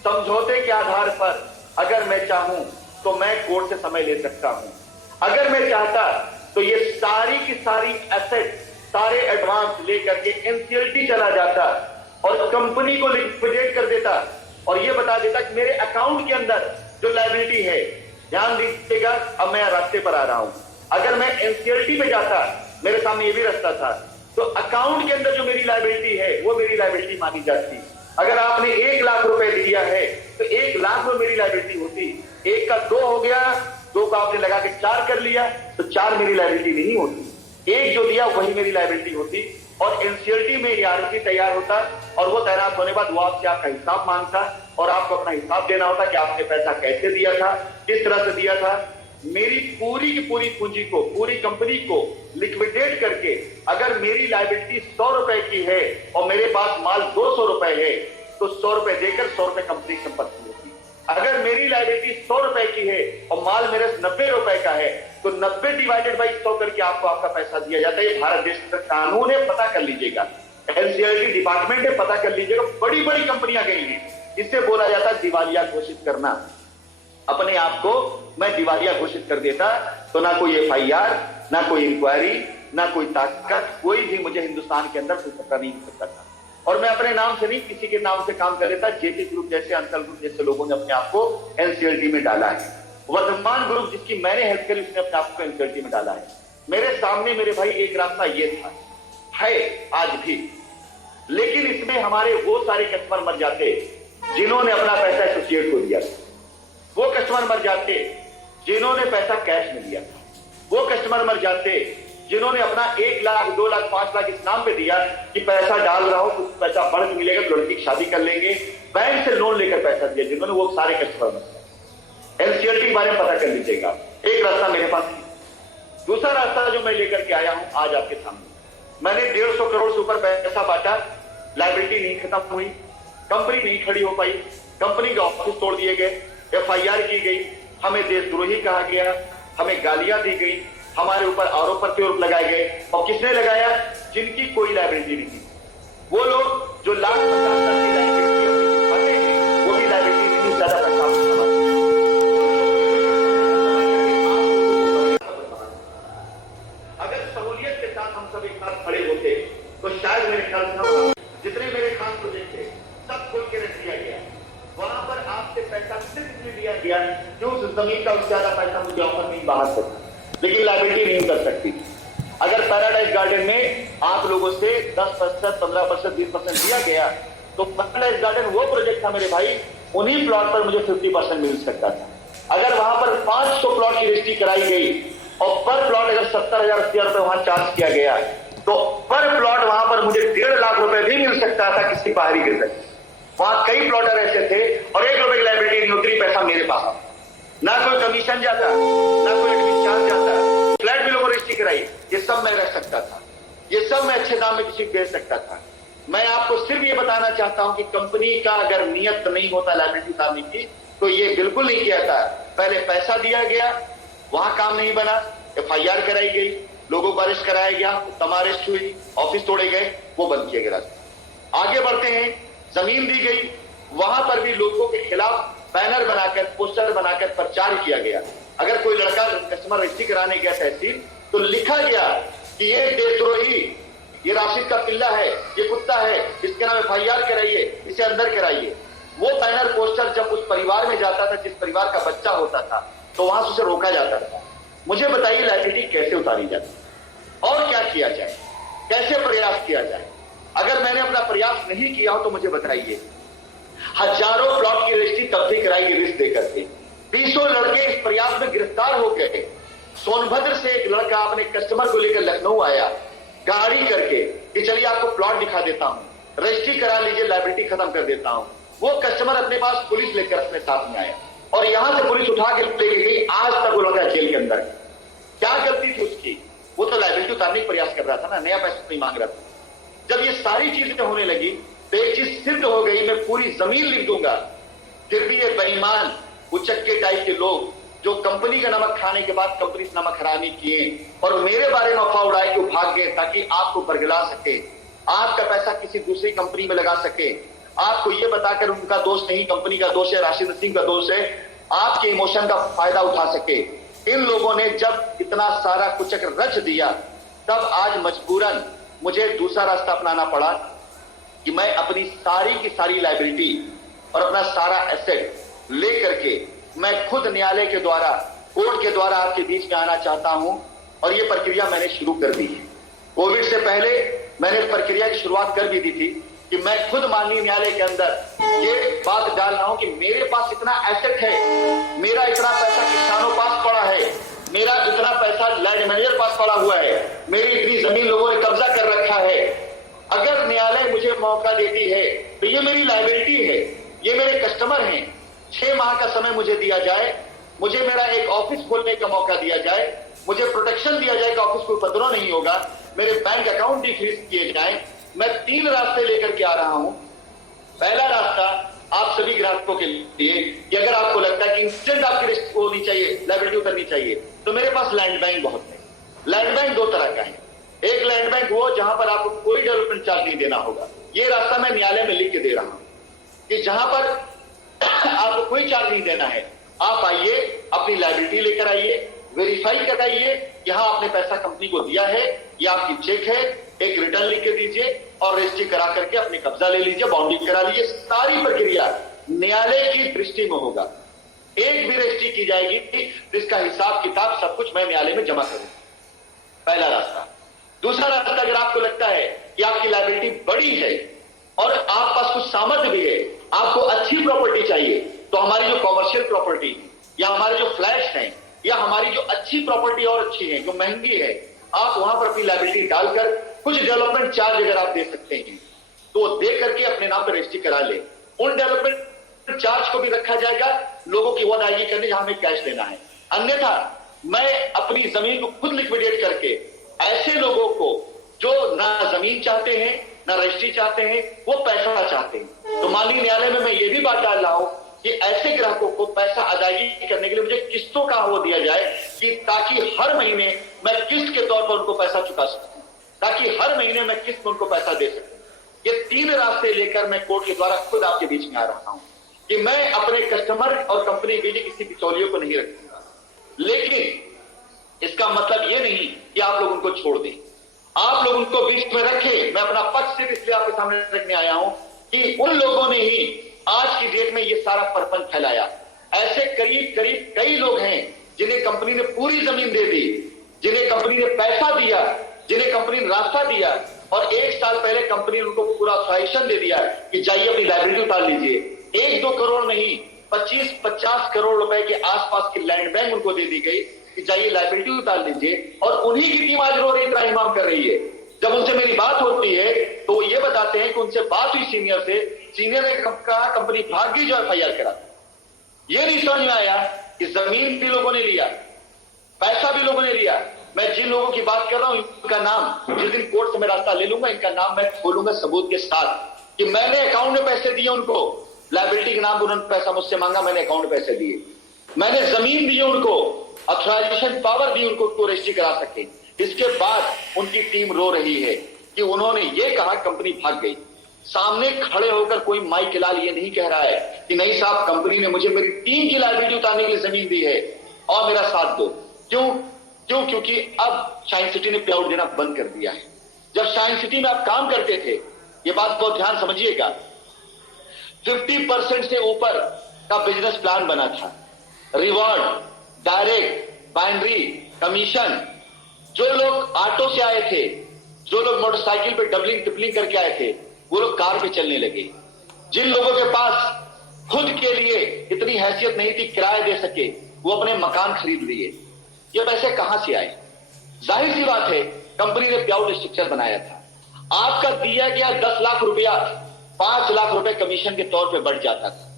समझौते के आधार पर अगर मैं चाहूं तो मैं कोर्ट से समय ले सकता हूं। अगर मैं चाहता तो ये सारी की सारी एसेट, सारे एडवांस लेकर के एनसीएलटी चला जाता और कंपनी को लिक्विडेट कर देता और ये बता देता कि मेरे अकाउंट के अंदर जो लायबिलिटी है, ध्यान दीजिएगा अब मैं रास्ते पर आ रहा हूं। अगर मैं एनसीएलटी पे जाता, मेरे सामने ये भी रास्ता था, तो अकाउंट के अंदर जो मेरी लायबिलिटी है वो मेरी लायबिलिटी मानी जाती। अगर आपने 1 लाख रुपए दिया है तो 1 लाख में मेरी लायबिलिटी होती। 1 का 2 हो गया, 2 का आपने लगा के 4 कर लिया तो 4 मेरी लायबिलिटी नहीं होती। 1 जो दिया वही मेरी लायबिलिटी होती। और एनसीएलटी में ये आरओसी तैयार होता और वो तैनात होने बाद वो आपसे आपका हिसाब मांगता और आपको अपना हिसाब देना होता कि आपने पैसा कैसे दिया था, किस तरह से दिया था। मेरी पूरी की पूरी पूंजी को, पूरी कंपनी को लिक्विडेट करके अगर मेरी लायबिलिटी 100 रुपए की है और मेरे पास माल 200 रुपए है तो 100 रुपए देकर 100 रुपए कंपनी की संपत्ति होती। अगर मेरी लायबिलिटी 100 रुपए की है और माल मेरे 90 रुपए का है तो 90 डिवाइडेड बाई 100 करके आपको आपका पैसा दिया जाता है। ये भारत देश का कानून है, पता कर लीजिएगा। एनसीएलटी डिपार्टमेंट है, पता कर लीजिएगा। बड़ी बड़ी कंपनियां गई हैं, इससे बोला जाता है दिवालिया घोषित करना। अपने आप को मैं दिवालिया घोषित कर देता तो ना कोई एफआईआर, ना कोई इंक्वायरी, ना कोई ताकत, कोई भी मुझे हिंदुस्तान के अंदर कोई खतरा नहीं हो सकता था। और मैं अपने नाम से नहीं, किसी के नाम से काम कर लेता। जेपी ग्रुप जैसे, अंकल ग्रुप जैसे लोगों ने अपने आप को एनसीएलटी में डाला है। वर्धमान ग्रुप जिसकी मैंने हेल्प करी उसने अपने आप को एनसीएलटी में डाला है। मेरे सामने मेरे भाई एक रास्ता ये था, है आज भी। लेकिन इसमें हमारे वो सारे कस्टमर मर जाते जिन्होंने अपना पैसा एसोसिएट को दिया। वो कस्टमर मर जाते जिन्होंने पैसा कैश में दिया। वो कस्टमर मर जाते जिन्होंने अपना 1 लाख, 2 लाख, 5 लाख इस नाम पे दिया कि पैसा डाल रहा हूं, कुछ पैसा बढ़ के मिलेगा तो लड़की की शादी कर लेंगे, बैंक से लोन लेकर पैसा दिया। जिन्होंने, वो सारे कस्टमर मर। एनसीएलटी के बारे में पता कर लीजिएगा। एक रास्ता मेरे पास है। दूसरा रास्ता जो मैं लेकर के आया हूं आज आपके सामने, मैंने 150 करोड़ से ऊपर पैसा बांटा, लायबिलिटी नहीं खत्म हुई, कंपनी नहीं खड़ी हो पाई, कंपनी के ऑफिस तोड़ दिए गए, एफआईआर की गई, हमें देशद्रोही कहा गया, हमें गालियां दी गई, हमारे ऊपर आरोप प्रत्यारोप लगाए गए। और किसने लगाया? जिनकी कोई लायबिलिटी नहीं थी। वो लोग जो लाख 50 लाख की लायबिलिटी दिखाते हैं वो भी लायबिलिटी नहीं, ज्यादा पैसा। अगर सहूलियत के साथ हम सब एक साथ खड़े होते तो शायद मेरे ख्याल से जितने मेरे खास प्रोजेक्ट थे सब खोल के रख दिया गया। वहां पर आपसे पैसा सिर्फ लिया गया जो उस जमीन का उससे ज्यादा पैसा मुझे ऑफर नहीं बाहर सकता, लेकिन लायबिलिटी नहीं कर सकती। अगर पैराडाइज गार्डन में आप लोगों से 10%, 15%, 20% दिया गया तो पैराडाइज गार्डन वो प्रोजेक्ट था मेरे भाई, उन्हीं प्लॉट पर मुझे 50% मिल सकता था। अगर वहां पर 500 प्लॉट की रजिस्ट्री कराई गई और पर प्लॉट अगर 70,000, 80,000 रुपए वहां चार्ज किया गया तो पर प्लॉट वहां पर मुझे 1.5 लाख रुपए भी मिल सकता था किसी बाहरी के तक। वहां कई प्लॉटर ऐसे थे और 1 रुपए की लायबिलिटी नहीं होती, पैसा मेरे पास, ना कोई कमीशन जाता, ना कोई एडमिन चार्ज जाता, फ्लैट भी लोगों ने रजिस्ट्री कराई, ये सब मैं रख सकता था, ये सब मैं अच्छे दाम में किसी को बेच सकता था। मैं आपको सिर्फ ये बताना चाहता हूं कि कंपनी का अगर नियत नहीं होता लायबिलिटी उतारने की तो ये बिल्कुल नहीं किया था। पहले पैसा दिया गया, वहां काम नहीं बना, एफआईआर कराई गई, लोगों को अरेस्ट कराया गया, तमाम अरेस्ट हुई, ऑफिस तोड़े गए, वो बंद किया गया। आगे बढ़ते हैं, जमीन दी गई, वहां पर भी लोगों के खिलाफ बैनर बनाकर, पोस्टर बनाकर प्रचार किया गया। अगर कोई लड़का कस्टमर रजिस्ट्री कराने गया तहसील तो लिखा गया कि ये देशद्रोही ये राशिद का पिल्ला है, ये कुत्ता है, इसके नाम FIR कराइए, इसे अंदर कराइए। वो बैनर पोस्टर जब उस परिवार में जाता था जिस परिवार का बच्चा होता था, तो वहां से उसे रोका जाता था। मुझे बताइए लाइबिलिटी कैसे उतारी जाती और क्या किया जाए, कैसे प्रयास किया जाए? अगर मैंने अपना प्रयास नहीं किया हो तो मुझे बताइए। हजारों प्लॉट की रजिस्ट्री तब भी कराई गई रिस्क देकर के। 20 लड़के इस प्रयास में गिरफ्तार हो गए। सोनभद्र से एक लड़का अपने कस्टमर को लेकर लखनऊ आया गाड़ी करके कि चलिए आपको प्लॉट दिखा देता हूं, रजिस्ट्री करा लीजिए, लाइबिलिटी खत्म कर देता हूं। वो कस्टमर अपने पास पुलिस लेकर अपने साथ में आया और यहां से पुलिस उठा के लेके गई। आज तक वो लड़का जेल के अंदर। क्या गलती थी उसकी? वो तो लाइबिलिटी उतारने का प्रयास कर रहा था ना, नया पैसा नहीं मांग रहा था। जब ये सारी चीजें होने लगी तो एक चीज सिद्ध हो गई, मैं पूरी जमीन लिख दूंगा। फिर भी ये बेईमान उचक्के टाइप के लोग जो कंपनी का नमक खाने के बाद कंपनी से नमक हरामी किए और मेरे बारे में अफवाह उड़ाए कि वो भाग गए ताकि आपको बरगला सके, आपका पैसा किसी दूसरी कंपनी में लगा सके, आपको ये बताकर उनका दोष नहीं, कंपनी का दोष है, राशिद सिंह का दोष है, आपके इमोशन का फायदा उठा सके। इन लोगों ने जब इतना सारा कुचक्र रच दिया, तब आज मजबूरन मुझे दूसरा रास्ता अपनाना पड़ा कि मैं अपनी सारी की सारी लाइबिलिटी और अपना सारा एसेट लेकर के मैं खुद न्यायालय के द्वारा, कोर्ट के द्वारा आपके बीच में आना चाहता हूं। और ये प्रक्रिया मैंने शुरू कर दी है। कोविड से पहले मैंने प्रक्रिया की शुरुआत कर भी दी थी कि मैं खुद माननीय न्यायालय के अंदर ये बात डाल रहा हूं कि मेरे पास इतना एसेट है, मेरा इतना पैसा किसानों पास पड़ा है, मेरा इतना पैसा लैंड मैनेजर पास पड़ा हुआ है, मेरी इतनी जमीन लोगों ने कब्जा कर रखा है। अगर न्यायालय मुझे मौका देती है तो ये मेरी लाइबिलिटी है, ये मेरे कस्टमर हैं। 6 माह का समय मुझे दिया जाए, मुझे मेरा एक ऑफिस खोलने का मौका दिया जाए, मुझे प्रोटेक्शन दिया जाए कि ऑफिस को उपद्रव नहीं होगा, मेरे बैंक अकाउंट भी फ्रीज किए जाए। मैं 3 रास्ते लेकर के आ रहा हूं। पहला रास्ता आप सभी ग्राहकों के लिए कि अगर आपको लगता है कि इंस्टेंट आपकी रिस्क होनी चाहिए, लाइबिलिटी उतरनी चाहिए, तो मेरे पास लैंड बैंक बहुत है। लैंड बैंक 2 तरह का है। एक लैंड बैंक वो जहां पर आपको कोई डेवलपमेंट चार्ज नहीं देना होगा। ये रास्ता मैं न्यायालय में लिख के दे रहा हूं कि जहां पर आपको कोई चार्ज नहीं देना है, आप आइए, अपनी लाइबिलिटी लेकर आइए, वेरीफाई कराइए, यहां आपने पैसा कंपनी को दिया है, ये आपकी चेक है, एक रिटर्न लिख के दीजिए और रजिस्ट्री करा करके अपने कब्जा ले लीजिए, बाउंड्री करा लीजिए। सारी प्रक्रिया न्यायालय की दृष्टि में होगा। एक भी रजिस्ट्री की जाएगी जिसका हिसाब किताब सब कुछ मैं न्यायालय में जमा करूं। पहला रास्ता। दूसरा रास्ता, अगर आपको लगता है कि आपकी लाइबिलिटी बड़ी है और आप पास कुछ सामर्थ्य भी है, आपको अच्छी प्रॉपर्टी चाहिए, तो हमारी जो कॉमर्शियल प्रॉपर्टी या हमारे जो फ्लैट्स हैं या हमारी जो अच्छी प्रॉपर्टी और अच्छी है, जो महंगी है, आप वहां पर अपनी लाइबिलिटी डालकर कुछ डेवलपमेंट चार्ज अगर आप दे सकते हैं तो दे करके अपने नाम पर रजिस्ट्री करा ले। उन डेवलपमेंट चार्ज को भी रखा जाएगा लोगों की वो अदायगी करने जहां हमें कैश देना है। अन्यथा मैं अपनी जमीन को खुद लिक्विडेट करके ऐसे लोगों को जो ना जमीन चाहते हैं ना रजिस्ट्री चाहते हैं, वो पैसा चाहते हैं, तो माननीय न्यायालय में मैं ये भी बात डाल रहा हूं कि ऐसे ग्राहकों को पैसा अदायगी करने के लिए मुझे किस्तों का वो दिया जाए कि ताकि हर महीने मैं किस्त के तौर पर उनको पैसा चुका सकूं, ताकि हर महीने मैं किस्त में उनको पैसा दे सकूं। ये 3 रास्ते लेकर मैं कोर्ट के द्वारा खुद आपके बीच में आ रहा हूं कि मैं अपने कस्टमर और कंपनी के बीच किसी बिचौलियों को नहीं रखूंगा। लेकिन इसका मतलब ये नहीं कि आप लोग उनको छोड़ दें, आप लोग उनको बीच में रखें। मैं अपना पक्ष सिर्फ इसलिए आपके सामने रखने आया हूं कि उन लोगों ने ही आज की डेट में ये सारा परपंच फैलाया। ऐसे करीब करीब कई लोग हैं जिन्हें कंपनी ने पूरी जमीन दे दी, जिन्हें कंपनी ने पैसा दिया, जिन्हें कंपनी ने रास्ता दिया और 1 साल पहले कंपनी ने उनको पूरा ऑथराइजेशन दे दिया कि जाइए अपनी लाइबिलिटी उतार लीजिए। 1-2 करोड़ नहीं, 25-50 करोड़ रुपए के आसपास की लैंड बैंक उनको दे दी गई कि जाइए लाइबिलिटी उतार लीजिए। और उन्हीं की टीम आज रो रही त्राहिमाम कर रही है। जब उनसे मेरी बात होती है तो ये बताते हैं कि उनसे बात हुई सीनियर से, सीनियर ने कहा कंपनी भाग गई जो FIR करा। ये नहीं समझ में आया कि जमीन भी लोगों ने लिया, पैसा भी लोगों ने लिया। मैं जिन लोगों की बात कर रहा हूं इनका नाम जिस दिन कोर्ट से मैं रास्ता ले लूंगा, इनका नाम मैं खोलूंगा सबूत के साथ कि मैंने अकाउंट में पैसे दिए उनको, लाइबिलिटी के नाम पर उन्होंने पैसा मुझसे मांगा, मैंने अकाउंट में पैसे दिए, मैंने जमीन दी उनको, ऑथराइजेशन पावर दी उनको रजिस्ट्री करा सके। इसके बाद उनकी टीम रो रही है कि उन्होंने ये कहा कंपनी भाग गई। सामने खड़े होकर कोई माइक लाल ये नहीं कह रहा है कि नहीं साहब कंपनी ने मुझे मेरी टीम की लाइबिलिटी उतारने के लिए जमीन दी है और मेरा साथ दो। क्यों? क्योंकि अब शाइन सिटी ने पे आउट देना बंद कर दिया है। जब साइंस सिटी में आप काम करते थे, ये बात बहुत ध्यान समझिएगा, 50% से ऊपर का बिजनेस प्लान बना था। Reward, direct, binary, commission. जो लोग ऑटो से आए थे, जो लोग मोटरसाइकिल पे डबलिंग ट्रिपलिंग करके आए थे, वो लोग कार पे चलने लगे। जिन लोगों के पास खुद के लिए इतनी हैसियत नहीं थी किराया दे सके, वो अपने मकान खरीद लिए। ये पैसे कहां से आए? जाहिर सी बात है, कंपनी ने पे-आउट स्ट्रक्चर बनाया था। आपका दिया गया 10 लाख रुपया 5 लाख रुपए कमीशन के तौर पे बढ़ जाता था।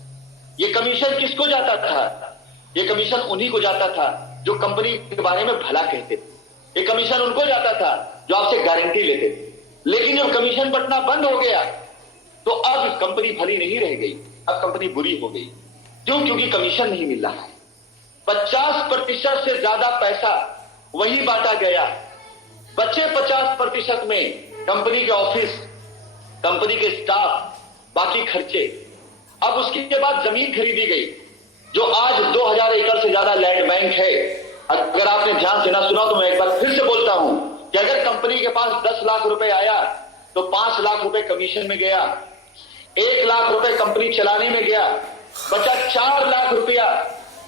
ये कमीशन किसको जाता था? ये कमीशन उन्हीं को जाता था जो कंपनी के बारे में भला कहते थे। ये कमीशन उनको जाता था जो आपसे गारंटी लेते थे। लेकिन जब कमीशन बंटना बंद हो गया तो अब कंपनी भली नहीं रह गई, अब कंपनी बुरी हो गई। क्यों? क्योंकि कमीशन नहीं मिल रहा है। 50% से ज्यादा पैसा वही बांटा गया। बचे 50% में कंपनी के ऑफिस, कंपनी के स्टाफ, बाकी खर्चे। अब उसके बाद जमीन खरीदी गई जो आज 2000 एकड़ से ज्यादा लैंड बैंक है। अगर आपने ध्यान से ना सुना तो मैं एक बार फिर से बोलता हूं कि अगर कंपनी के पास 10 लाख रुपए आया तो 5 लाख रुपए कमीशन में गया, 1 लाख रुपए कंपनी चलाने में गया, बचा 4 लाख रुपया।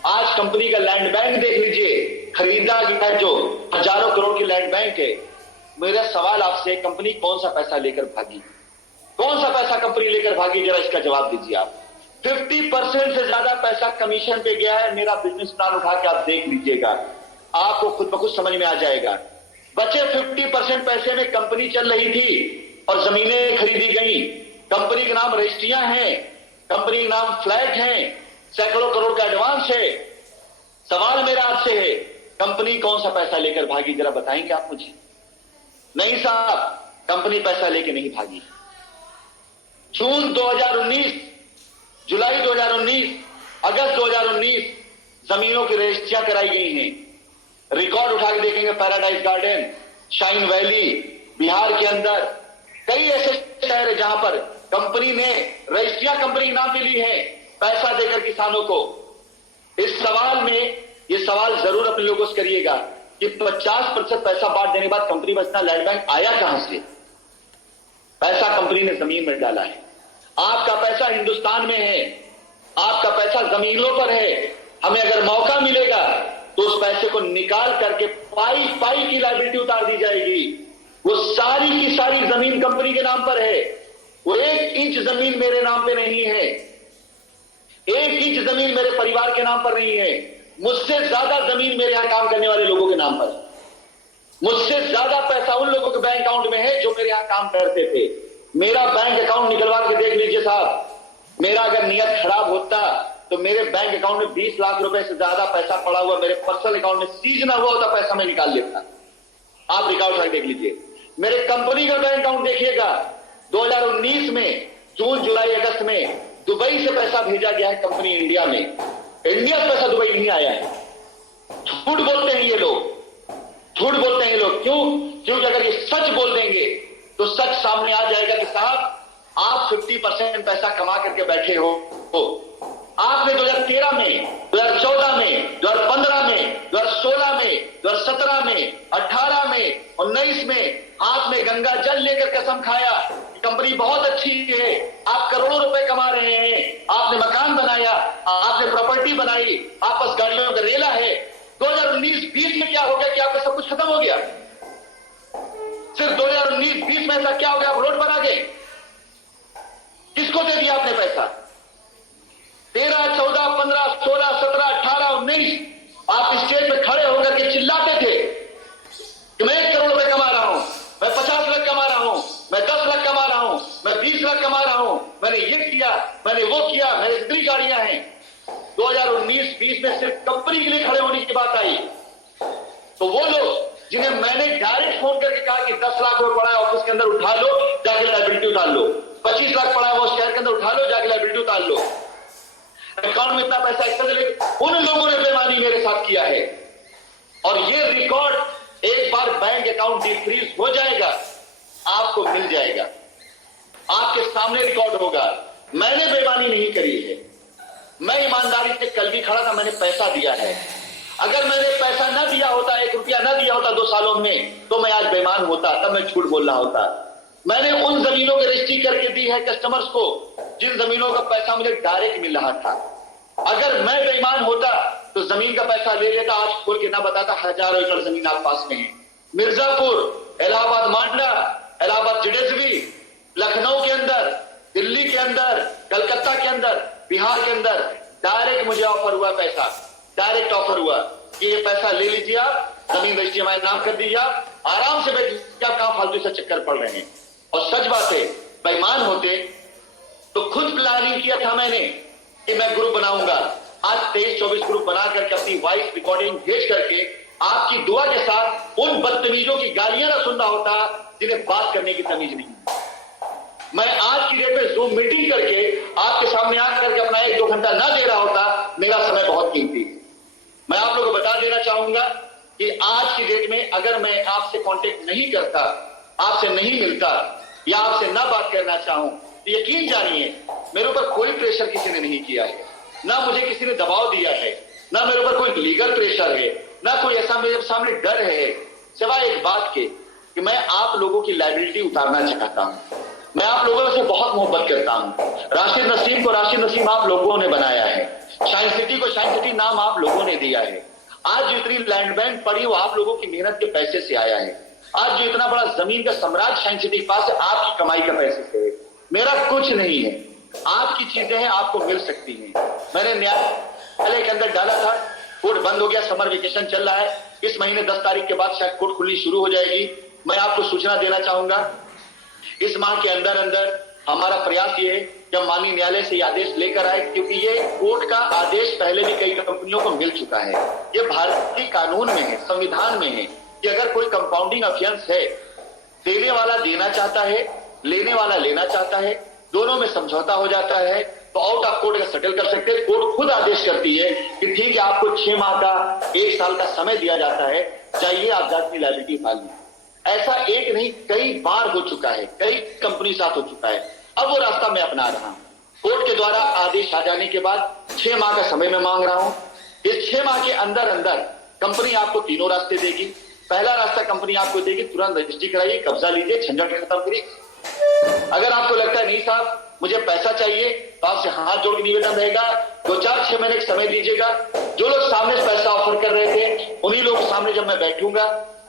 आज कंपनी का लैंड बैंक देख लीजिए, खरीदा गया जो हजारों करोड़ की लैंड बैंक है। मेरा सवाल आपसे, कंपनी कौन सा पैसा लेकर भागी? कौन सा पैसा कंपनी लेकर भागी? जरा इसका जवाब दीजिए आप। 50% से ज्यादा पैसा कमीशन पे गया है। मेरा बिजनेस प्लान उठा के आप देख लीजिएगा, आपको खुद ब खुद समझ में आ जाएगा। बचे 50% पैसे में कंपनी चल रही थी और जमीनें खरीदी गई। कंपनी के नाम रजिस्ट्रियां हैं, कंपनी के नाम फ्लैट हैं, सैकड़ों करोड़ का एडवांस है। सवाल मेरा आपसे है, कंपनी कौन सा पैसा लेकर भागी? जरा बताएंगे आप मुझे? नहीं साहब, कंपनी पैसा लेके नहीं भागी। जून 2019, जुलाई 2019, अगस्त 2019 जमीनों की रजिस्ट्रियां कराई गई हैं। रिकॉर्ड उठा के देखेंगे, paradise garden, shine valley, Bihar के अंदर कई ऐसे शहर है जहां पर कंपनी ने रजिस्ट्रियां कंपनी के नाम पे ली है पैसा देकर किसानों को। इस सवाल में ये सवाल जरूर अपने लोगों से करिएगा कि 50% पैसा बांट देने के बाद कंपनी में इतना लैंड बैंक आया कहां से? पैसा कंपनी ने जमीन में डाला है। आपका पैसा हिंदुस्तान में है, आपका पैसा जमीनों पर है। हमें अगर मौका मिलेगा तो उस पैसे को निकाल करके पाई पाई की लायबिलिटी उतार दी जाएगी। वो सारी की सारी जमीन कंपनी के नाम पर है। वो 1 इंच जमीन मेरे नाम पे नहीं है, 1 इंच जमीन मेरे परिवार के नाम पर नहीं है। मुझसे ज्यादा जमीन मेरे यहां काम करने वाले लोगों के नाम पर, मुझसे ज्यादा पैसा उन लोगों के बैंक अकाउंट में है जो मेरे यहां काम करते थे। मेरा बैंक अकाउंट निकलवा के देख लीजिए साहब। मेरा अगर नियत खराब होता तो मेरे बैंक अकाउंट में 20 लाख रुपए से ज्यादा पैसा पड़ा हुआ मेरे पर्सनल अकाउंट में सीज ना हुआ होता, पैसा मैं निकाल लेता। आप रिकॉर्ड उठा देख लीजिए। मेरे कंपनी का बैंक अकाउंट देखिएगा, 2019 में जून, जुलाई, अगस्त में दुबई से पैसा भेजा गया है कंपनी इंडिया में। इंडिया से पैसा दुबई नहीं आया है। झूठ बोलते हैं ये लोग, झूठ बोलते हैं ये लोग। क्यों? क्योंकि अगर ये सच बोल देंगे तो सच सामने आ जाएगा कि साहब आप 50% पैसा कमा करके बैठे हो। आपने 2013 में, 2014 में, 2015 में, 2016 में, 2017 में, 18 में, 19 में हाथ में गंगा जल लेकर कसम खाया कि कंपनी बहुत अच्छी है, आप करोड़ों रुपए कमा रहे हैं, आपने मकान बनाया, आपने प्रॉपर्टी बनाई, आप बस गाड़ियों का रेला है। 2019-20 में क्या हो गया कि आपका सब कुछ खत्म हो गया? सिर्फ 2019-20 में ऐसा क्या हो गया? आप रोड पर आ गए। किसको दे दिया आपने पैसा? 13, 14, 15, 16, 17, 18, 19 आप स्टेज पे खड़े होकर के चिल्लाते थे कि मैं 1 करोड़ रुपए कमा रहा हूं, मैं 50 लाख कमा रहा हूं, मैं 10 लाख कमा रहा हूं, मैं 20 लाख कमा रहा हूं, मैंने ये किया, मैंने वो किया, मेरी इतनी गाड़ियां हैं। 2019-20 में सिर्फ कंपनी के लिए खड़े होने की बात आई तो वो लोग जिन्हें मैंने डायरेक्ट फोन करके कहा कि 10 लाख रुपए पड़ा है ऑफिस के अंदर, उठा लो, जाके लायबिलिटी उतार लो। 25 लाख पड़ा है वो शहर के अंदर, उठा लो, जाके लायबिलिटी उतार लो। अकाउंट में इतना पैसा एक्स्ट्रा चले, उन लोगों ने बेईमानी मेरे साथ किया है। और ये रिकॉर्ड एक बार बैंक अकाउंट डिफ्रीज हो जाएगा, आपको मिल जाएगा, आपके सामने रिकॉर्ड होगा। मैंने बेईमानी नहीं करी है, मैं ईमानदारी से कल भी खड़ा था, मैंने पैसा दिया है। अगर मैंने पैसा न दिया होता, 1 रुपया न दिया होता 2 सालों में, तो मैं आज बेईमान होता, तब मैं झूठ बोल रहा होता। मैंने उन जमीनों की रजिस्ट्री करके दी है कस्टमर्स को जिन जमीनों का पैसा मुझे डायरेक्ट मिल रहा था। अगर मैं बेईमान होता तो जमीन का पैसा ले लेता, आज खोल के ना बताता, हजारों एकड़ जमीन आप पास में है। मिर्जापुर, इलाहाबाद मांडा, इलाहाबाद जिडेसबी, लखनऊ के अंदर, दिल्ली के अंदर, कलकत्ता के अंदर, बिहार के अंदर डायरेक्ट मुझे ऑफर हुआ, पैसा डायरेक्ट ऑफर हुआ कि ये पैसा ले लीजिए, आप जमीन रजिस्ट्री हमारे नाम कर दीजिए, आप आराम से बैठ, क्या कहां फालतू से चक्कर पड़ रहे हैं। और सच बात है, बेईमान होते तो खुद प्लानिंग किया था मैंने कि मैं ग्रुप बनाऊंगा। आज 23-24 ग्रुप बना करके अपनी वॉइस रिकॉर्डिंग भेज करके आपकी दुआ के साथ उन बदतमीजों की गालियां ना सुनना होता जिन्हें बात करने की तमीज नहीं। मैं आज की डेट में जूम मीटिंग करके आपके सामने आकर के अपना 1-2 घंटा ना दे रहा होता, मेरा समय बहुत कीमती है। मैं आप लोगों को बता देना चाहूंगा कि आज की डेट में अगर मैं आपसे कांटेक्ट नहीं करता, आपसे नहीं मिलता या आपसे ना बात करना चाहूं, तो यकीन जानिए मेरे ऊपर कोई प्रेशर किसी ने नहीं किया है, ना मुझे किसी ने दबाव दिया है, ना मेरे ऊपर कोई लीगल प्रेशर है, ना कोई ऐसा मेरे सामने डर है, सिवाय एक बात के कि मैं आप लोगों की लायबिलिटी उतारना चाहता हूं। मैं आप लोगों से बहुत मोहब्बत करता हूं। राशिद नसीम को राशिद नसीम आप लोगों ने बनाया है, शाइन सिटी को शाइन सिटी नाम आप लोगों ने दिया है। आज जो इतनी लैंड बैंक पड़ी वो आप लोगों की मेहनत के पैसे से आया है। आज जो इतना बड़ा जमीन का साम्राज्य शाइन सिटी के पास है, आपकी कमाई के पैसे से है। मेरा कुछ नहीं है, आपकी चीजें हैं, आपको मिल सकती हैं। मैंने न्यायालय के अंदर डाला था, कोर्ट बंद हो गया, समर वेकेशन चल रहा है, इस महीने 10 तारीख के बाद शायद कोर्ट खुलनी शुरू हो जाएगी। मैं आपको सूचना देना चाहूंगा, इस माह के अंदर अंदर हमारा प्रयास ये है कि हम माननीय न्यायालय से आदेश लेकर आए, क्योंकि ये कोर्ट का आदेश पहले भी कई कंपनियों को मिल चुका है। ये भारतीय कानून में है, संविधान में है कि अगर कोई कंपाउंडिंग ऑफेंस है, देने वाला देना चाहता है, लेने वाला लेना चाहता है, दोनों में समझौता हो जाता है, तो आउट ऑफ कोर्ट का सेटल कर सकते हैं। कोर्ट खुद आदेश करती है कि ठीक है, आपको 6 माह का, 1 साल का समय दिया जाता है, चाहिए आप जाति लायबिलिटी फाइल लीजिए। ऐसा एक नहीं, कई बार हो चुका है, कई कंपनी साथ हो चुका है। अब वो रास्ता मैं अपना रहा हूं। कोर्ट के द्वारा आदेश आ जाने के बाद 6 माह का समय मैं मांग रहा हूं। इस 6 माह के अंदर अंदर कंपनी आपको 3 रास्ते देगी। पहला रास्ता कंपनी आपको देगी, तुरंत रजिस्ट्री कराइए, कब्जा लीजिए, झंझट खत्म करिए। अगर आपको लगता है नहीं साहब मुझे पैसा चाहिए, तो आपसे हाथ जोड़ के निवेदन रहेगा, 2-4-6 महीने का समय दीजिएगा। जो लोग सामने से पैसा ऑफर कर रहे थे, उन्हीं लोगों के सामने जब मैं बैठूंगा,